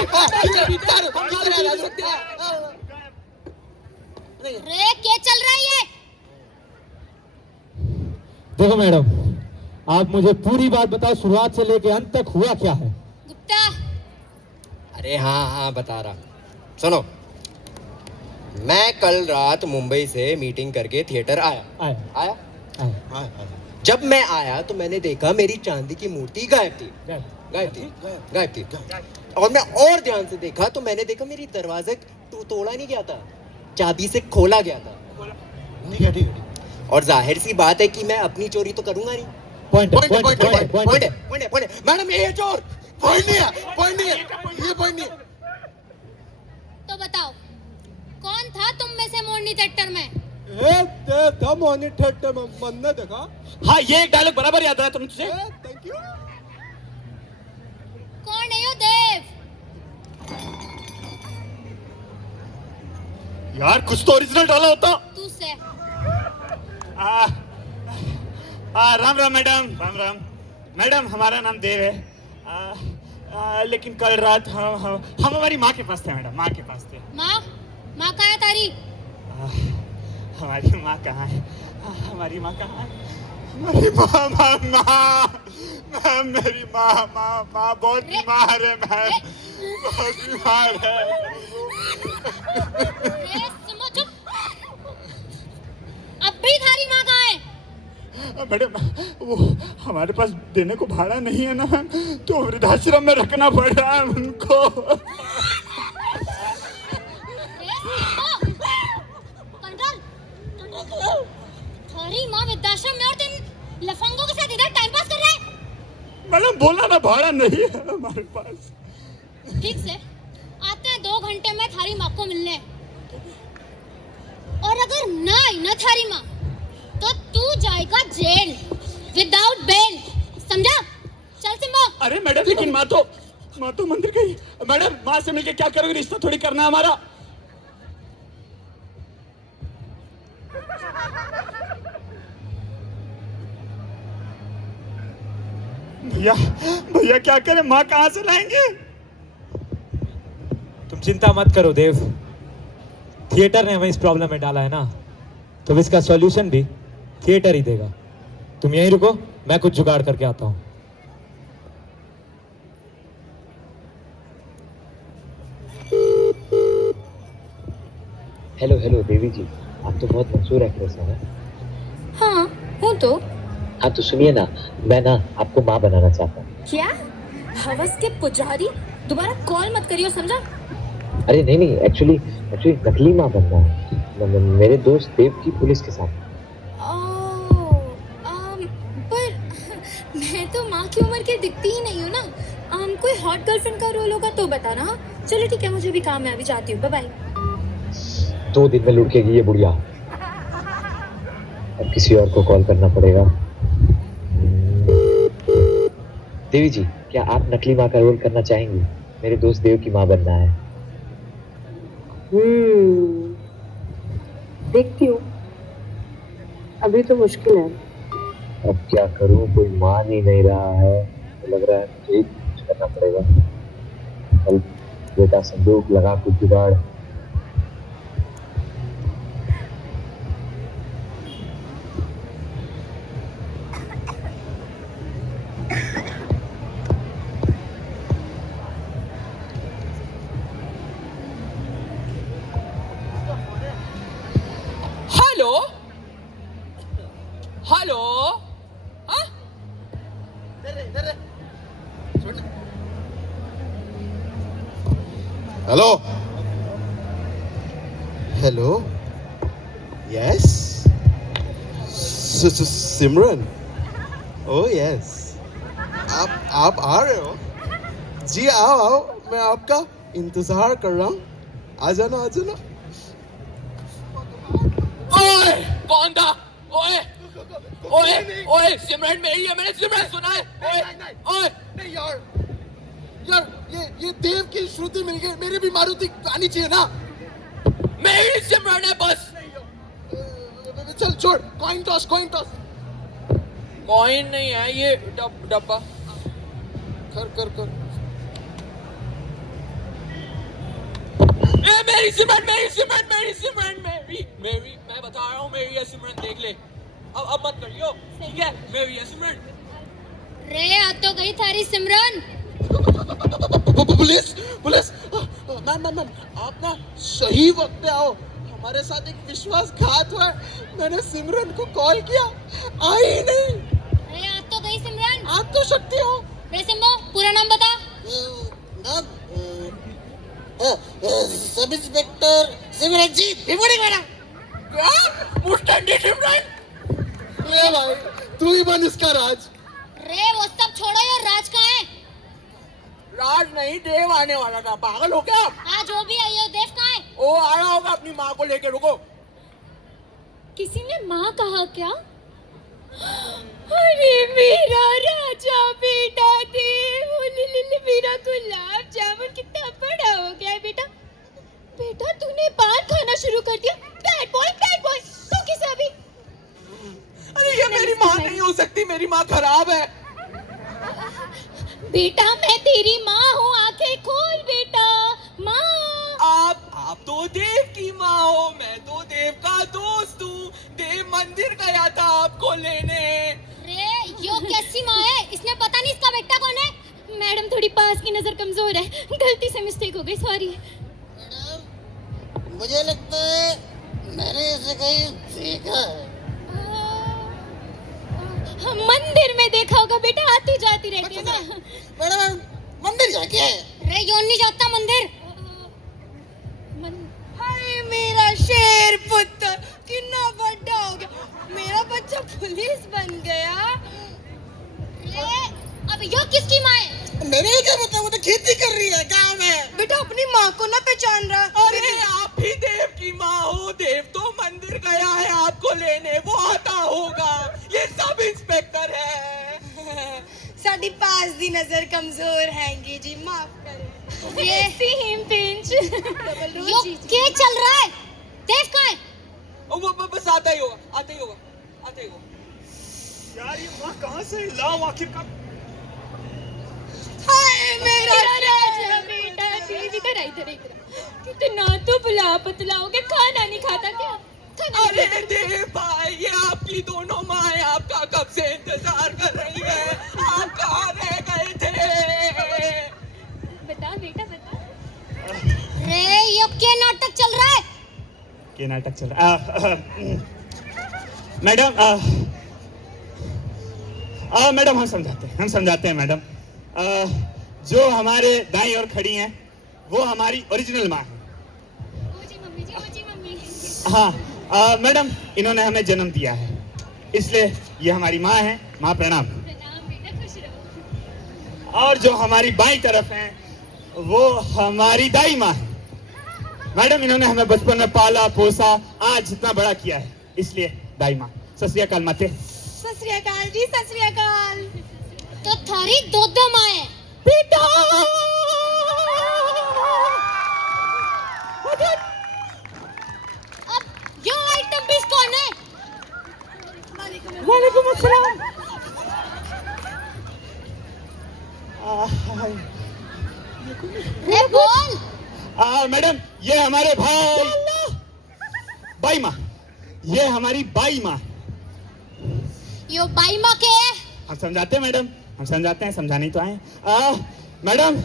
रे क्या चल रहा है ये? देखो मैडम, आप मुझे पूरी बात बताओ, शुरुआत से लेके अंत तक हुआ क्या है? गुप्ता अरे हाँ हाँ बता रहा। सुनो, मैं कल रात मुंबई से मीटिंग करके थिएटर आया। आया आया? जब मैं आया तो मैंने देखा मेरी चांदी की मूर्ति गायब थी। गायब थी। और मैं और ध्यान से देखा तो मैंने देखा मेरी दरवाजे तोड़ा नहीं गया था, चाबी से खोला गया था। ठीक है। और जाहिर सी बात है कि मैं अपनी चोरी तो करूंगा नहीं। पॉइंट है। मैडम ये चोर पॉइंट नहीं है, ये पॉइंट नहीं है। तो बताओ कौन था तुम में से मोनी थिएटर में? मोनी थिएटर में मन देखा। हाँ ये एक डायलॉग बराबर याद आया तुमसे। Thank you. कौन है यो देव? यार कुछ तो ओरिजिनल डाला होता। तू से राम राम मैडम, राम राम मैडम। हमारा नाम देव है। लेकिन कल रात हम हमारी माँ के पास थे मैडम, माँ के पास थे। माँ कहाँ है तारी? हमारी माँ कहाँ है? हमारी माँ कहाँ है? हमारी माँ मेरी माँ बहुत बीमार है मैम, बहुत बीमार है। रे सिमो चुप। अब भी थारी माँ कहाँ है? मैडम वो हमारे पास देने को भाड़ा नहीं है ना मैम, तो वृद्धाश्रम में रखना पड़ रहा है उनको। थारी माँ वृद्धाश्रम में और तुम लफंगों के साथ इधर टाइम पास कर रहे हैं? मैडम बोला ना भाड़ा नहीं है हमारे पास। ठीक से आते हैं 2 घंटे में थारी माँ को मिलने, और अगर ना आई ना थारी माँ तो तू जाएगा जेल विदाउट बेल, समझा? चल सिम्बो। अरे मैडम लेकिन माँ तो मंदिर गई। मैडम माँ से मिलके क्या करोगे? रिश्ता थोड़ी करना हमारा। भैया क्या करें? माँ कहाँ से लाएंगे? तुम चिंता मत करो देव, थिएटर ने हमें इस प्रॉब्लम में डाला है ना, तो इसका सॉल्यूशन भी थिएटर ही देगा। तुम यहीं रुको, मैं कुछ जुगाड़ करके आता हूँ। हेलो हेलो देवी जी, आप तो बहुत मशहूर एक्ट्रेस हैं ना। हाँ हूँ तो। हाँ तो सुनिए ना, मैं ना आपको माँ बनाना चाहता हूँ। क्या? हवस के पुजारी, दोबारा कॉल मत करियो, समझा? अरे नहीं नहीं, एक्चुअली एक्चुअली नकली माँ बनना है। मेरे दोस्त देव की पुलिस के साथ। पर मैं तो माँ की उम्र की दिखती ही नहीं हूँ ना। कोई हॉट गर्लफ्रेंड का रोल होगा तो बताना। हाँ चलो ठीक है, मुझे भी काम है, अभी जाती हूँ, बाय बाय। 2 दिन में लुढ़केगी ये बुढ़िया। अब किसी और को कॉल करना पड़ेगा। देवी जी, क्या आप नकली माँ का रोल करना चाहेंगी? मेरे दोस्त देव की माँ बनना है। देखती हूँ, अभी तो मुश्किल है। अब क्या करूं, कोई मान ही नहीं रहा है। तो लग रहा है मुझे ही कुछ करना पड़ेगा। कल बेटा संदूक लगा कुछ जुगाड़। हेलो हेलो, हाँ? हेलो हेलो, यस सिमरन, ओ यस, आप आ रहे हो? जी आओ आओ, मैं आपका इंतजार कर रहा हूँ। आ जाना आ जाना। ओए कौन था? ओए ओए ओए, सिमरन मेरी है, मैंने सिमरन सुना है। ओए ओए नहीं यार, ये देव की श्रुति मिल गई, मेरी भी मारुति आनी चाहिए ना। मेरी सिमरन है बस। चल छोड़, coin toss coin toss. Coin नहीं है ये, डब्बा। कर कर कर। ए मेरी सिमरन, मेरी सिमरन, मेरी सिमरन, मेरी मैं बता रहा हूँ, मेरी है सिमरन, देख ले। अब मत करियो, ठीक है? मेरी है सिमरन। रे आ तो गई थारी सिमरन। पुलिस पुलिस, मैम आप ना सही वक्त पे आओ। हमारे साथ एक विश्वासघात हुआ है। मैंने सिमरन को कॉल किया, आई ही नहीं। रे आ तो गई सिमरन। आप तो शक्ति हो। रे सिम्बो, पूरा नाम बता। सब इंस्पेक्टर सिमरनजीत भिवड़ी वाला। क्या? मुस्टंडी सिमरन? ले भाई, तू ही बन इसका राज। रे वो सब छोड़ो, ये राज कहाँ है? राज नहीं, देव आने वाला था, पागल हो क्या? हाँ जो भी है, ये देव कहाँ है? वो आ रहा होगा अपनी माँ को लेके, रुको। किसी ने माँ कहा क्या? अरे मेरा राजा बेटा देव, मेरा गुलाब जामुन कितना बड़ा हो गया है बेटा। बेटा तूने पान खाना शुरू कर दिया। बैड बॉय तू किसे अभी? अरे ये मेरी माँ नहीं हो सकती, मेरी माँ खराब है। बेटा मैं तेरी माँ हूँ, आंखें खोल बेटा। माँ आप तो देव की माँ हो, मैं तो देव का दोस्त हूँ। देव मंदिर गया था आपको लेने। रे यो कैसी माँ है? इसमें पता नहीं इसका बेटा कौन है। मैडम थोड़ी पास की नजर कमजोर है, गलती से मिस्टेक हो गई, सॉरी। मैडम मुझे लगता है मैंने इसे कहीं देखा है। मंदिर में देखा होगा बेटा, आती जाती रहती है ना। मैडम मंदिर जाके आए। रे यो नहीं जाता मंदिर। हाय मेरा शेर पुत्र कितना बड़ा हो गया, मेरा बच्चा पुलिस बन गया। रे अब यो किसकी माँ है? मैंने क्या पता, वो तो खेती कर रही है गांव में। बेटा अपनी माँ को ना पहचान रहा। अरे आप ही देव की माँ हो। देव तो मंदिर गया है आपको लेने, वो आता होगा। ये सब इंस्पेक्टर है। साड़ी पास दी नजर कमजोर हैंगी जी, माफ करें। ये सेम पिंच। यो क्या चल रहा है? देव कहाँ है? वो बस आता ही होगा, आता ही होगा, आता ही होगा। यार ये माँ कहाँ से लाऊं आखिरकार? हाय मेरा राजा बेटा देव, इधर इधर कितना तो बुला पतला हो गया, खाना नहीं खाता क्या? अरे देव भाई, ये आपकी दोनों माँ आपका कब से इंतजार कर रही है। आप कहाँ रह गए थे? बता बेटा बता। रे यो क्या नाटक चल रहा है? ये नाटक चल रहा मैडम मैडम हम समझाते हैं मैडम। जो हमारे दाईं ओर खड़ी हैं वो हमारी ओरिजिनल माँ है। हाँ मैडम इन्होंने हमें जन्म दिया है, इसलिए ये हमारी माँ है। माँ प्रणाम। और जो हमारी बाईं तरफ है वो हमारी दाई माँ है। मैडम इन्होंने हमें बचपन में पाला पोसा, आज जितना बड़ा किया है, इसलिए दाई माँ। सत श्री अकाल माते। सत श्री अकाल जी, सत श्री अकाल। तो थारी दो माँ है बेटा अब यो आइटम पीस कौन है? वालेकुम अस्सलाम। रे बोल। मैडम ये हमारे बाई माँ, ये हमारी बाई माँ। यो बाई माँ के है? हम समझाते हैं मैडम, हम समझाते हैं, समझाने तो आए। मैडम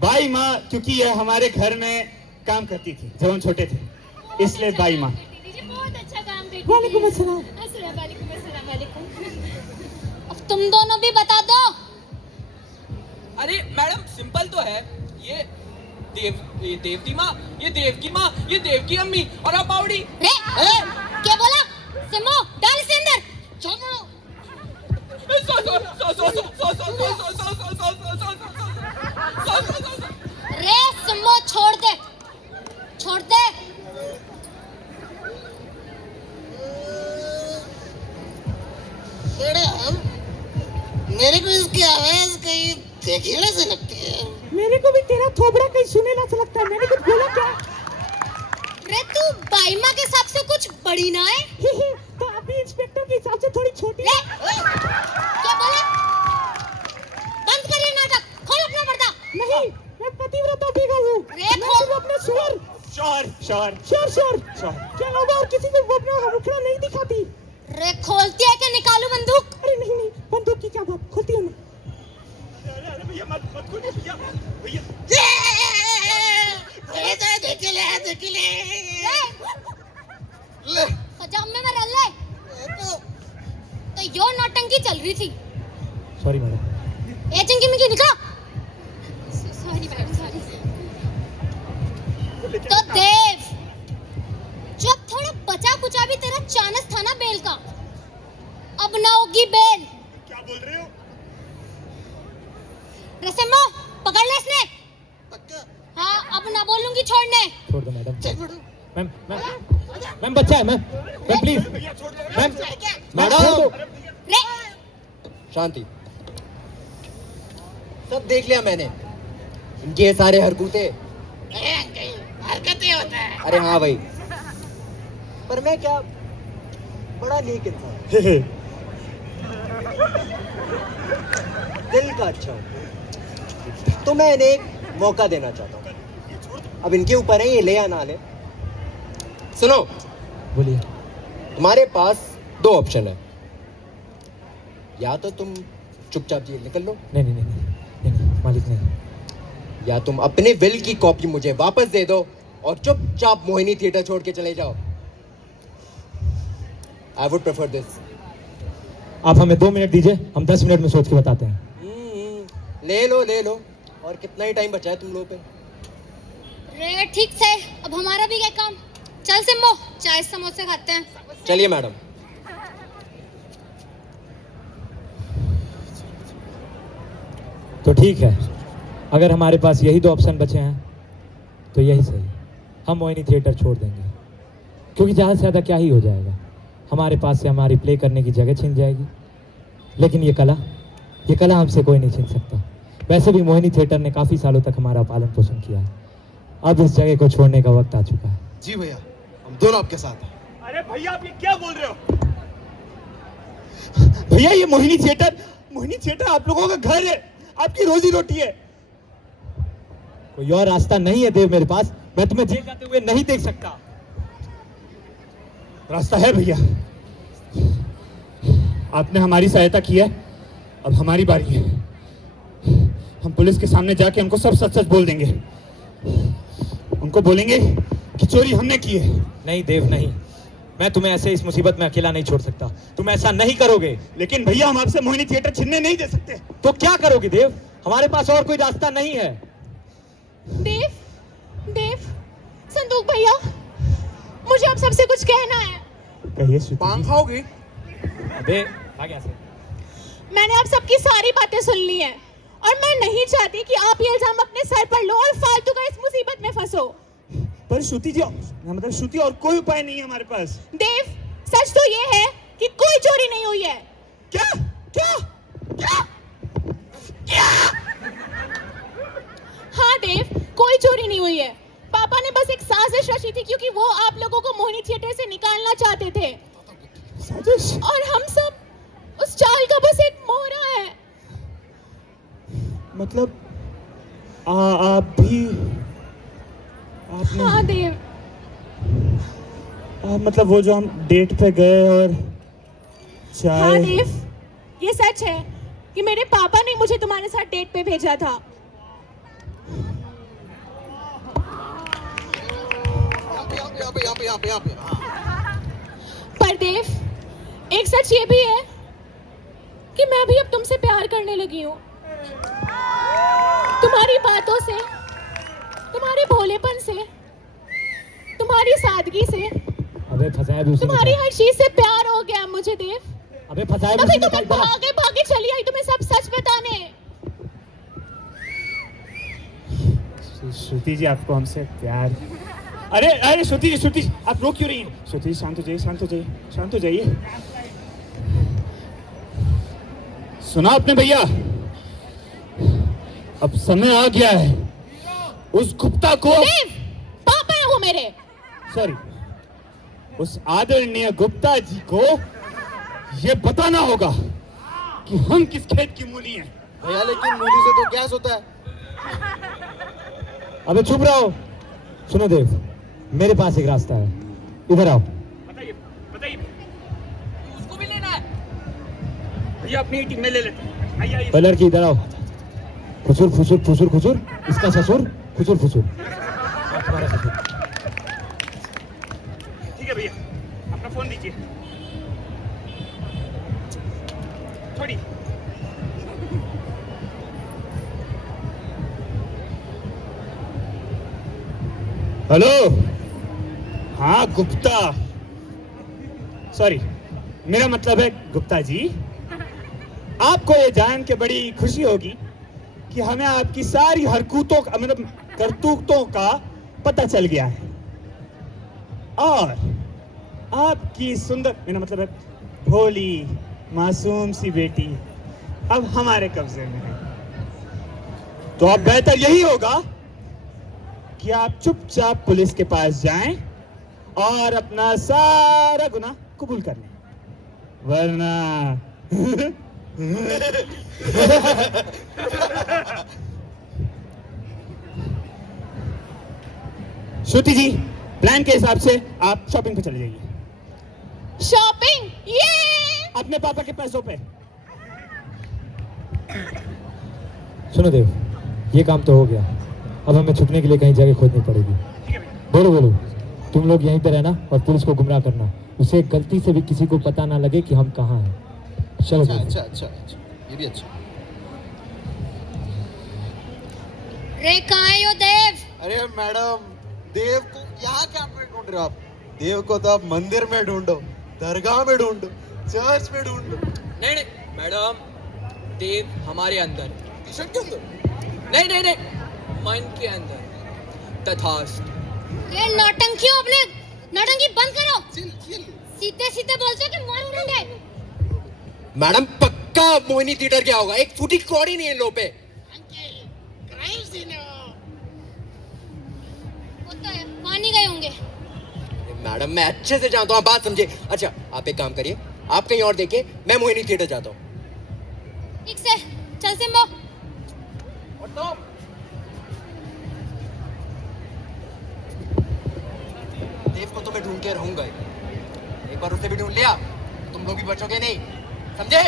बाई माँ क्योंकि ये हमारे घर में काम करती थी जब हम छोटे थे, इसलिए बाई माँ। बहुत अच्छा काम करती। वालेकुम अस्सलाम। वालेकुम अस्सलाम। वालेकुम। अब तुम दोनों भी बता दो। अरे मैडम सिंपल तो है, ये देवती माँ, ये देव की माँ, ये देव की अम्मी और आप बावड़ी। रे क्या बोला? सिमो डाल इसे अंदर। रे सिमो छोड़ दे। मेरे को इसकी आवाज कहीं देखने से लगती है। मेरे को भी तेरा थोबड़ा कहीं सुनेला से लगता है। मैंने कुछ बोला क्या? रे तू बाई माँ के हिसाब से कुछ बड़ी ना है? तो अभी इंस्पेक्टर के हिसाब से थोड़ी छोटी रे क्या बोला? बंद कर ये नाटक, खोल अपना पर्दा। नहीं, मैं पतिव्रता बेगा हूँ। रे मैं खोल। सिर्फ अपने सुअर शोर क्या होगा और किसी को वो अपना मुखड़ा नहीं दिखाती। रे खोलती है क्या? निकालू बंदूक? अरे नहीं, बंदूक की क्या बात, खोलती हूँ मैं। भैया मत खोलिए भैया। देख ले पजामे में रल ले। तो यो नौटंकी चल रही थी। Sorry madam. ए चिंकी मिकी निकला। Sorry madam, sorry. तो देव जब थोड़ा बचा कुचा भी तेरा चानस था ना बेल का, अब ना होगी बेल। क्या बोल रहे हो? रसमो पकड़ ले इसने। हाँ अब ना बोलूंगी छोड़ने। छोड़ दो मैडम। मैम बच्चा है मैम प्लीज मैम मैडम रे शांति। सब देख लिया मैंने, इनके सारे हरकते होता है। अरे हाँ भाई, पर मैं क्या बड़ा नेक इंसान, दिल का अच्छा हूँ, तो मैं इन्हें एक मौका देना चाहता हूँ। अब इनके ऊपर है ये ले या ना ले। सुनो, बोलिए। तुम्हारे पास दो ऑप्शन है, या तो तुम चुपचाप जेल निकल लो, नहीं मालिक नहीं। या तुम अपने विल की कॉपी मुझे वापस दे दो और चुपचाप मोहिनी थिएटर छोड़ के चले जाओ। I would prefer this. आप हमें 2 मिनट दीजिए, हम 10 मिनट में सोच के बताते हैं। ले लो। और कितना ही टाइम बचा है तुम लोगों पे? रे ठीक से, अब हमारा भी क्या काम। चल सिम्बो, चाय समोसे खाते हैं। चलिए मैडम। तो ठीक है, अगर हमारे पास यही 2 ऑप्शन बचे हैं तो यही सही, हम मोहिनी थिएटर छोड़ देंगे, क्योंकि ज़्यादा से ज़्यादा क्या ही हो जाएगा, हमारे पास से हमारी प्ले करने की जगह छिन जाएगी। लेकिन ये कला हमसे कोई नहीं छीन सकता। वैसे भी मोहिनी थिएटर ने काफ़ी सालों तक हमारा पालन पोषण किया है, अब इस जगह को छोड़ने का वक्त आ चुका है। जी भैया, हम दोनों आपके साथ हैं। अरे भैया आप ये क्या बोल रहे हो? भैया ये मोहिनी थिएटर आप लोगों का घर है, आपकी रोजी रोटी है। कोई और रास्ता नहीं है देव मेरे पास, मैं तुम्हें जेल जाते हुए नहीं देख सकता। रास्ता है भैया, आपने हमारी सहायता की है, अब हमारी बारी है। हम पुलिस के सामने जाके उनको सब सच सच बोल देंगे। उनको बोलेंगे कि चोरी हमने की है। नहीं देव नहीं, मैं तुम्हें ऐसे इस मुसीबत में अकेला नहीं छोड़ सकता। तुम ऐसा नहीं करोगे। लेकिन भैया हम आपसे मोहिनी थिएटर छीनने नहीं दे सकते। तो क्या करोगे देव? हमारे पास और कोई रास्ता नहीं है। देव, देव, संदूक भैया, मुझे आप सबसे कुछ कहना है। कहिए श्रुति पान जी। खाओगे? अबे आ गया से। मैंने आप सबकी सारी बातें सुन ली हैं और मैं नहीं चाहती कि आप ये इल्जाम अपने सर पर लो और फालतू का इस मुसीबत में फंसो। पर श्रुति जी, मतलब श्रुति, और कोई उपाय नहीं है हमारे पास। देव, सच तो ये है कि कोई चोरी नहीं हुई है। क्या क्या क्या क्या? हाँ देव, कोई चोरी नहीं हुई है। पापा ने बस एक साजिश रची थी क्योंकि वो आप लोगों को मोहिनी थिएटर से निकालना चाहते थे। साजिश? और हम सब उस चाल का बस एक मोहरा है। मतलब आप भी आपने हाँ देव, मतलब वो जो हम डेट पे गए और हाँ चाय। देव, ये सच है कि मेरे पापा ने मुझे तुम्हारे साथ डेट पे भेजा था। यहाँ पे। पर देव, एक सच ये भी है कि मैं भी अब तुमसे प्यार करने लगी हूँ। तुम्हारी बातों से, तुम्हारे भोलेपन से, तुम्हारी सादगी से, अबे फंसाया भी उसी ने तुम्हारी कहा। हर चीज से प्यार हो गया मुझे देव। अबे फंसाया भी तभी उसी ने तो मैं कहा। भागे भागे चली आई तुम्हें सब सच बताने। श्रुति जी, आपको हमसे प्यार। अरे अरे श्रुति जी, आप रो क्यों रही हैं? श्रुति जी, शांत हो जाइए, शांत हो जाइए, शांत हो जाइए। सुना आपने भैया? अब समय आ गया है उस गुप्ता को, देव, पापा है वो मेरे। सॉरी, उस आदरणीय गुप्ता जी को ये बताना होगा कि हम किस खेत की मूली हैं। भैया लेकिन मूली से तो गैस होता है। अबे चुप रहो। सुनो देव, मेरे पास एक रास्ता है, इधर आओ। बताइए बताइए, उसको भी लेना है भैया, अपनी टीम में ले लेते हैं। आइए आइए। पहले लड़की इधर आओ। खुसुर खुसुर फुसुर खुसुर, इसका ससुर खुसुर फुसुर। तुम्हारा ससुर। ठीक है भैया, अपना फोन दीजिए। थोड़ी हेलो, हाँ गुप्ता, सॉरी मेरा मतलब है गुप्ता जी। आपको ये जान के बड़ी खुशी होगी कि हमें आपकी सारी हरकतों का, मतलब करतूतों का पता चल गया है और आपकी सुंदर, मेरा मतलब है भोली मासूम सी बेटी अब हमारे कब्जे में है। तो अब बेहतर यही होगा कि आप चुपचाप पुलिस के पास जाएं और अपना सारा गुनाह कबूल कर लें, वरना श्रुति जी, प्लान के हिसाब से आप शॉपिंग पे चले जाइए। शॉपिंग? ये अपने पापा के पैसों पे। सुनो देव, ये काम तो हो गया, अब हमें छुपने के लिए कहीं जगह खोजनी पड़ेगी। बोलो बोलो, तुम लोग यहीं पे रहना और पुलिस को गुमराह करना, उसे गलती से भी किसी को पता ना लगे कि हम कहाँ हैं। चलो देव। अच्छा, ये भी अच्छा। रे कहाँ है यो देव? अरे मैडम, देव को यहाँ क्या में ढूंढ रहे हो आप? देव को तो आप मंदिर में ढूंढो, दरगाह में ढूंढो, चर्च में ढूंढो। नहीं नहीं मैडम, देव हमारे अंदर। टी-शर्ट के अंदर? नहीं, मन के अंदर। तथास्तु। ये नौटंकियों, अपने नौटंकी बंद करो। सीधे सीधे बोलते हो कि मार उड़ेंगे। मैडम पक्का मोहिनी थिएटर क्या होगा, एक फुटी कौड़ी नहीं है लो पे। वो तो है, पानी गए होंगे। मैडम मैं अच्छे से जानता हूँ, आप बात समझे। अच्छा आप एक काम करिए, आप कहीं और देखिए, मैं मोहिनी थिएटर जाता हूँ। ठीक से चल सिम्बो। देव को तो मैं ढूंढ के रहूंगा ही। एक बार उसे भी ढूंढ लिया, तुम लोग भी बचोगे नहीं, समझे?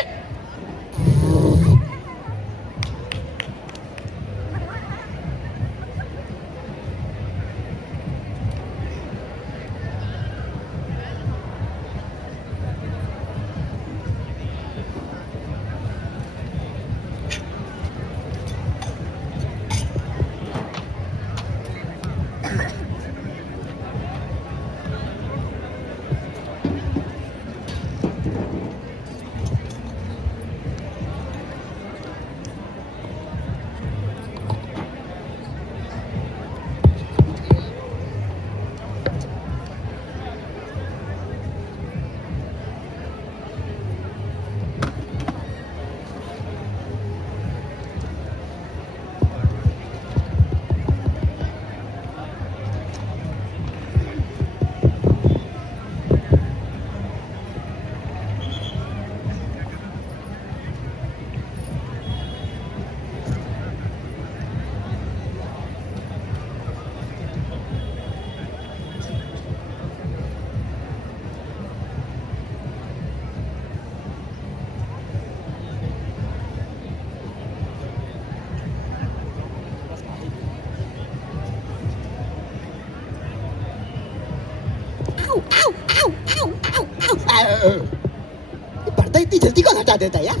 पर्दा इतनी जल्दी कौन हटा देता है यार?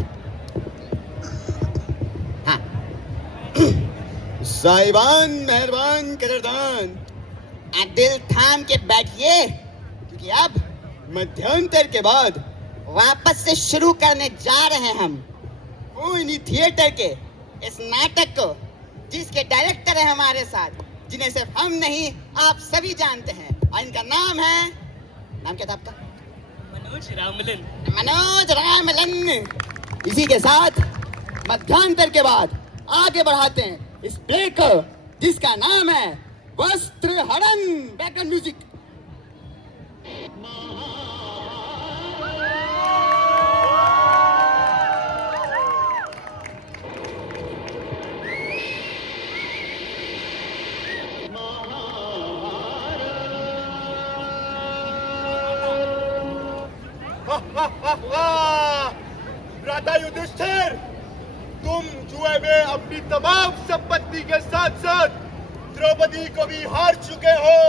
हाँ। साहिबान, मेहरबान, कदरदान, दिल थाम के बैठिए, क्योंकि अब मध्यांतर के बाद वापस से शुरू करने जा रहे हैं हम मोहिनी थिएटर के इस नाटक को, जिसके डायरेक्टर है हमारे साथ, जिन्हें सिर्फ हम नहीं आप सभी जानते हैं, और इनका नाम है, नाम क्या था आपका? मनोज रामलन। मनोज रामलन। इसी के साथ मध्यांतर के बाद आगे बढ़ाते हैं इस प्ले को, जिसका नाम है वस्त्रहरण। Background music. राजा युधिष्ठिर, तुम जुए में अपनी तमाम संपत्ति के साथ साथ द्रौपदी को भी हार चुके हो।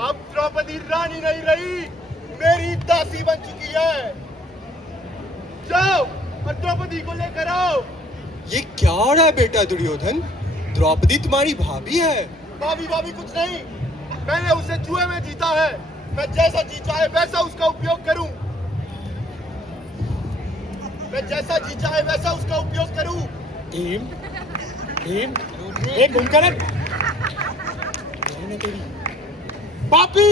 अब द्रौपदी रानी नहीं रही, मेरी दासी बन चुकी है। जाओ और द्रौपदी को लेकर आओ। ये क्या हो रहा है बेटा दुर्योधन? द्रौपदी तुम्हारी भाभी है। भाभी भाभी कुछ नहीं, मैंने उसे जुए में जीता है। मैं जैसा जी चाहे वैसा उसका उपयोग करूं। मैं जैसा जी चाहे वैसा उसका उपयोग करूं। भीम, भीम, एक कुंभकर्ण, पापी,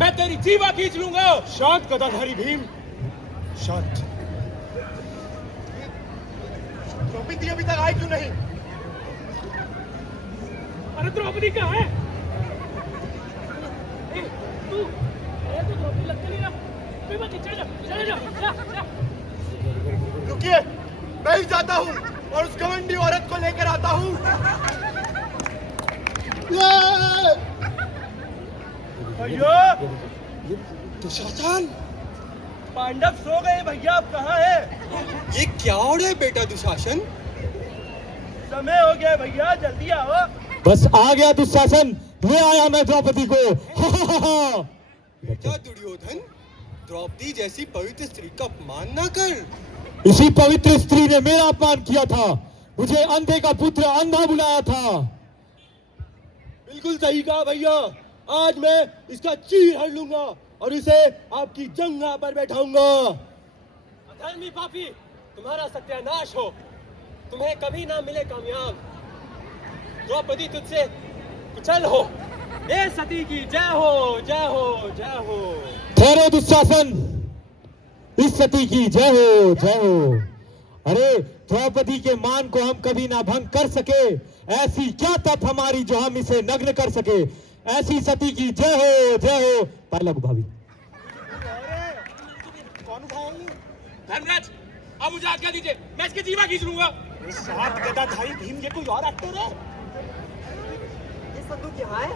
मैं तेरी जीवा खींच लूंगा। शांत गदाधारी भीम, शांत। द्रौपदी अभी तक आई क्यों नहीं? अरे द्रौपदी कहाँ है? तू द्रौपदी लगता नहीं ना? कोई बात नहीं, चले जा। रुकिए, मैं ही जाता हूँ और उस घमंडी औरत को लेकर आता हूँ। भैया, दुशासन, पांडव सो गए भैया, आप कहाँ हैं? ये क्या हो रहा है बेटा दुशासन? समय हो गया भैया, जल्दी आओ। बस आ गया दुशासन, ले आया मैं द्रौपदी को। बेटा दुर्योधन, द्रौपदी जैसी पवित्र स्त्री का अपमान ना कर। इसी पवित्र स्त्री ने मेरा अपमान किया था, मुझे अंधे का पुत्र अंधा बुलाया था। बिल्कुल सही कहा भैया, आज मैं इसका चीर हड़ लूंगा और इसे आपकी जंघा पर बैठाऊंगा। अधर्मी पापी, तुम्हारा सत्यानाश हो, तुम्हें कभी ना मिले कामयाब। द्रौपदी तुझसे कुचल हो। ए सती की जय हो, जय हो, जय हो। ठहरो दुशासन, इस सती की जय हो, जय हो। अरे द्रौपदी के मान को हम कभी ना भंग कर सके, ऐसी क्या तप हमारी जो हम इसे नग्न कर सके। ऐसी सती की जय हो, जय हो। पहला भाभी। कौन भाई? धर्मराज, अब मुझे आज्ञा दीजिए, मैं इसकी जीवा खींच लूंगा। सात गदाधारी भीम, ये कोई और एक्टर है? ये संदूक यहाँ है,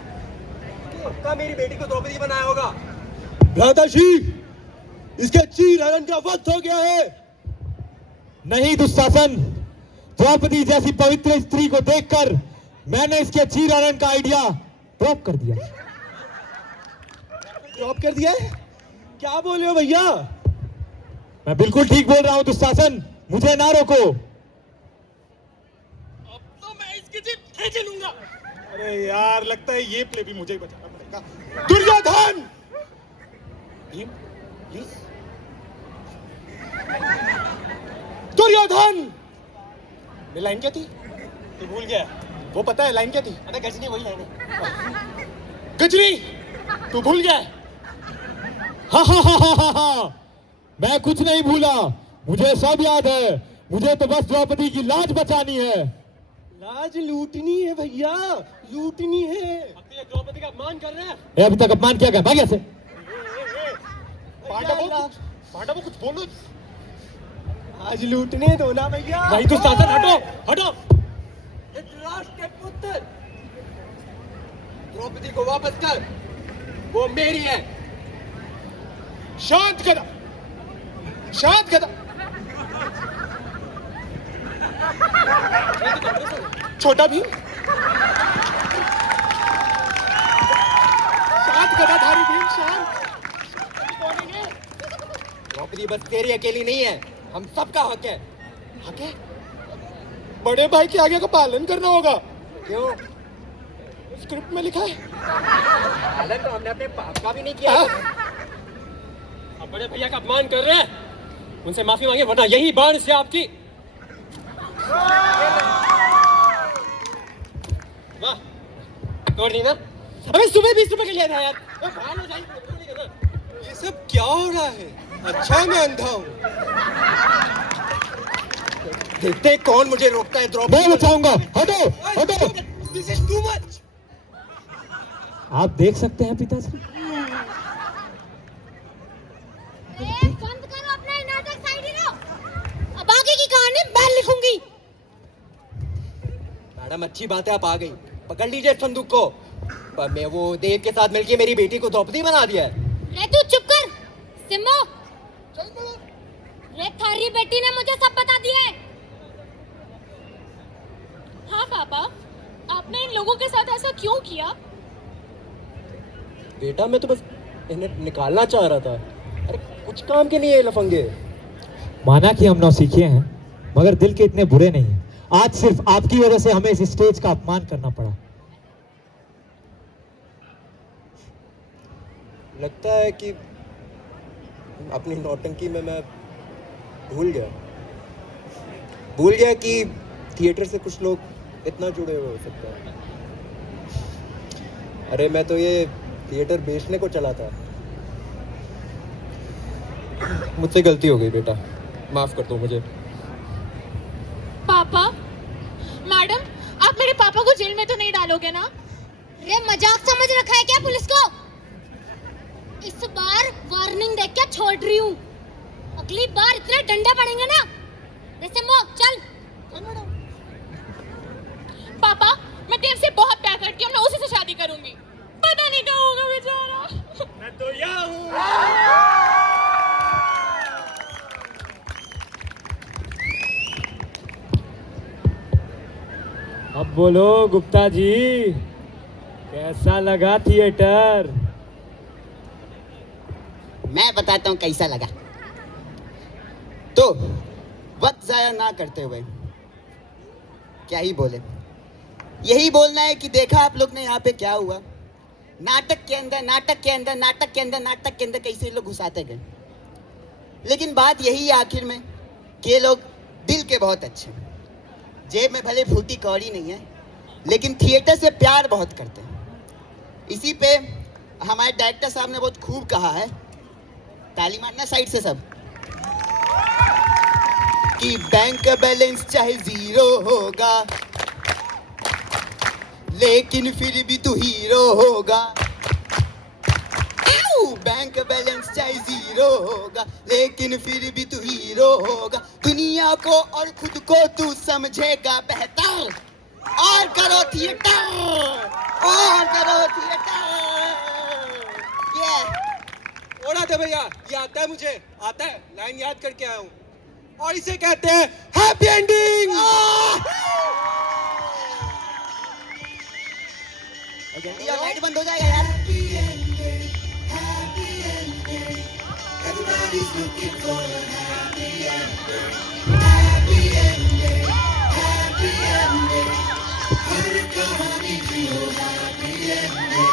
पक्का मेरी बेटी को द्रौपदी बनाया होगा। भ्राताश्री, इसके चीर हरण का वक्त हो गया है। नहीं दुशासन, द्रौपदी जैसी पवित्र स्त्री को देखकर मैंने इसके चीर हरण का आइडिया ड्रॉप कर दिया। ड्रॉप कर दिया है? क्या बोल रहे हो भैया? मैं बिल्कुल ठीक बोल रहा हूं दुशासन, मुझे ना रोको। अब तो मैं इसकी जीभ खींच लूंगा। अरे यार, लगता है ये प्ले भी मुझे ही बचाना पड़ेगा। दुर्योधन! भीम, प्लीज। दुर्योधन! ये लाइन क्या थी? तू भूल गया? वो पता है लाइन क्या थी? अरे गजनी वही लाइन है। गजनी, तू भूल गया? हा। मैं कुछ नहीं भूला, मुझे सब याद है। मुझे तो बस द्रौपदी की लाज बचानी है। लाज लूटनी है भैया, लूटनी है। अब तो ये द्रौपदी का अपमान कर रहे हैं। ए, अभी तक अपमान किया गया, भाग यहाँ से। पांडवों कुछ बोलो। आज लूटने दो ना भैया। भाई दुशासन, हटो हटो। धृतराष्ट्र के पुत्र, द्रौपदी को वापस कर, वो मेरी है। शांत करा, शांत करा। छोटा भीम, शांत गदाधारी भीम, शांत। द्रौपदी बस तेरी अकेली नहीं है, हम सबका हक है। हक है? बड़े भाई के आगे का पालन करना होगा। क्यों? स्क्रिप्ट में लिखा है। पालन तो हमने अपने बाप का भी नहीं किया। आप बड़े भैया का अपमान कर रहे हैं, उनसे माफी मांगे वरना यही बाण से आपकी। वाह, तोड़ दी ना। अबे सुबह 20 रुपए के लिए था यार। बाहर हो जाइए। ये सब क्या हो रहा है? अच्छा मैं अंधा हूँ। देखते कौन मुझे रोकता है। द्रौपदी मैं बचाऊंगा। हटो हटो। This is too much. आप देख सकते हैं पिताश्री। बंद करो अपना नाटक, साइड ही रहो। अब आगे की कहानी मैं लिखूंगी। मैडम अच्छी बात है आप आ गई, पकड़ लीजिए इस संदूक को। पर मैं वो देव के साथ मिलके मेरी बेटी को द्रौपदी बना दिया है। रे तू चुप कर सिम्बो। रे थारी बेटी ने मुझे सब बता दिया है। हाँ पापा, आपने इन लोगों के साथ ऐसा क्यों किया? बेटा मैं तो बस इन्हें निकालना चाह रहा था। अरे कुछ काम के नहीं है ये लफंगे। माना कि हम नौसिखिए हैं, मगर दिल के इतने बुरे नहीं हैं। आज सिर्फ आपकी वजह से हमें इस स्टेज का अपमान करना पड़ा। लगता है कि अपनी नौटंकी में मैं भूल गया कि थिएटर से कुछ लोग इतना जुड़े हुए हो सकते हैं। अरे मैं तो ये थिएटर बेचने को चला था। मुझसे गलती हो गई बेटा, माफ कर दो मुझे। पापा, मैडम, आप मेरे पापा को जेल में तो नहीं डालोगे ना? रे मजाक समझ रखा है क्या पुलिस को? इस बार वार्निंग देख के छोड़ रही हूँ। अगली बार इतने डंडे पड़ेंगे ना। रे सिम्बो चल। पापा, मैं देव से बहुत प्यार करती हूँ, मैं उसी से शादी करूंगी। पता नहीं क्या होगा बेचारा। मैं तो यहाँ हूँ। अब बोलो गुप्ता जी, कैसा लगा थिएटर? मैं बताता हूँ कैसा लगा। तो वक्त जाया ना करते हुए क्या ही बोले, यही बोलना है कि देखा आप लोग ने यहाँ पे क्या हुआ। नाटक के अंदर कैसे लोग घुसाते गए। लेकिन बात यही है आखिर में कि ये लोग दिल के बहुत अच्छे, जेब में भले फूटी कौड़ी नहीं है, लेकिन थिएटर से प्यार बहुत करते हैं। इसी पे हमारे डायरेक्टर साहब ने बहुत खूब कहा है, ताली मारना साइड से सब, कि बैंक बैलेंस चाहे जीरो होगा लेकिन फिर भी तू हीरो होगा। बैंक बैलेंस चाहे जीरो होगा लेकिन फिर भी तू हीरो होगा। दुनिया को और खुद को तू समझेगा बेहतर। और करो थिएटर, और करो थिएटर। ओढ़ा दे भैया, ये आता है मुझे, आता है। लाइन याद करके आया हूँ और इसे कहते हैं हैप्पी एंडिंग। जल्दी और लाइट बंद हो जाएगा यार। Everybody's looking for a happy ending. Happy ending. Happy ending. हर कहानी की हो happy ending.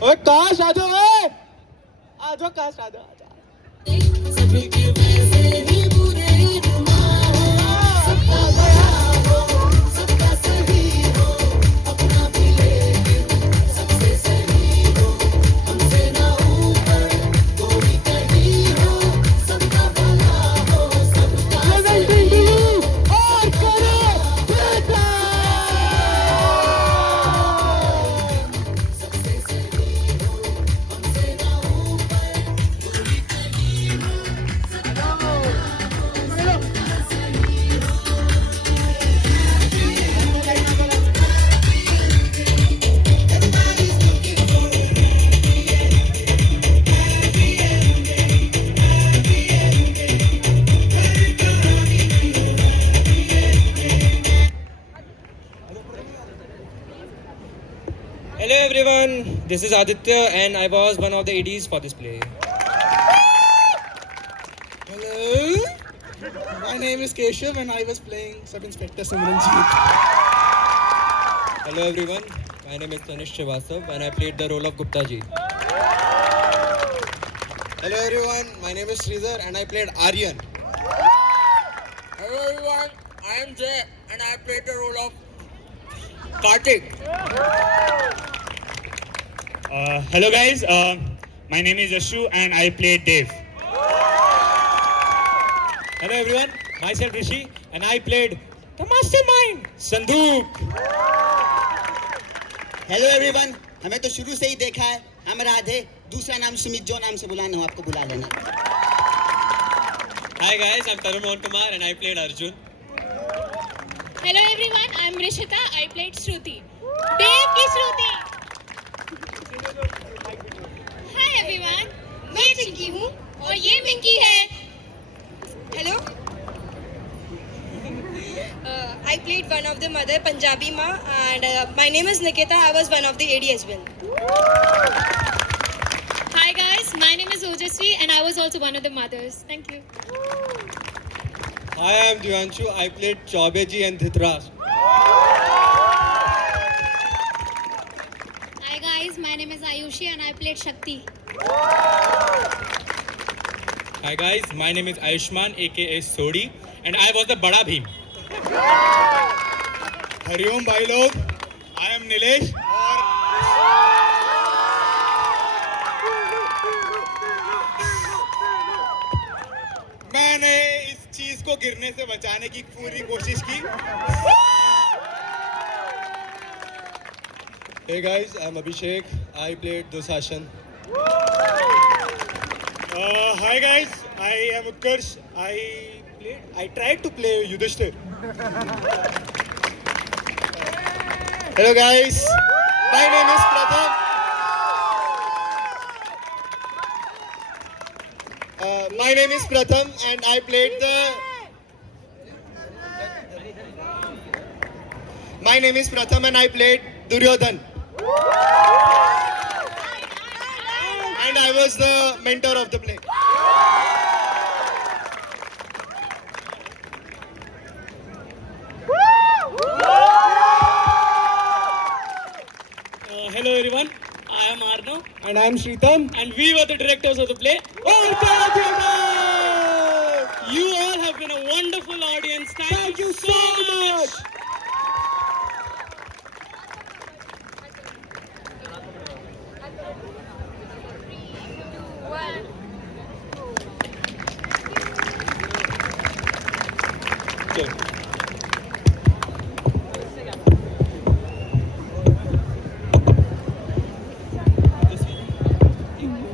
ओए काश आ जाओ, आ जाओ, काश आ जाओ। सभी के वैसे ही बुरे सबका बड़ा हो, सबका सही This is Aditya, and I was one of the ADs for this play. Hello, my name is Keshav and I was playing Sub Inspector Simranjeet. Hello everyone, my name is Tanish Srivastav, and I played the role of Gupta ji. Hello everyone, my name is Sridhar and I played Aryan. Hello everyone, I am Jay and I played the role of Kartik. Hello guys, my name is Yashu and I played Dave. Hello everyone, myself Rishi and I played the mastermind, Sanduk. Hello everyone, हमें तो शुरू से ही देखा है हम राधे, दूसरा नाम सुमित, जो नाम से बुलाना हो आपको बुला लेना. Hi guys, I'm Tarun Mohan Kumar and I played Arjun. Hello everyone, I'm Rishita. I played Shruti. Dave की श्रुति. Hi everyone, मैं चिंकी हूँ और ये मिंकी है. Hello I played one of the mother, Punjabi Ma, and my name is Nikita. I was one of the AD as well. Hi guys, my name is Ojasvi and I was also one of the mothers. Thank you. Hi, I'm Divanshu. I played Chaubeji and Dhritarashtra. Hi guys, my name is Ayushi and I played Shakti. Hi guys, my name is Ayushman aka Sodi and I was the Bada Bheem. Hariom भाई लोग, I am Nilesh और मैंने इस चीज को गिरने से बचाने की पूरी कोशिश की. Hey guys, I'm Abhishek. I played Dusashan. Hi guys, I am Utkarsh. I tried to play Yudhishthir. Hello guys, my name is Pratham. My name is Pratham and I played the. My name is Pratham and I played Duryodhan. And I was the mentor of the play. Hello everyone, I am Arnav And I am Shritam. and we were the directors of the play. You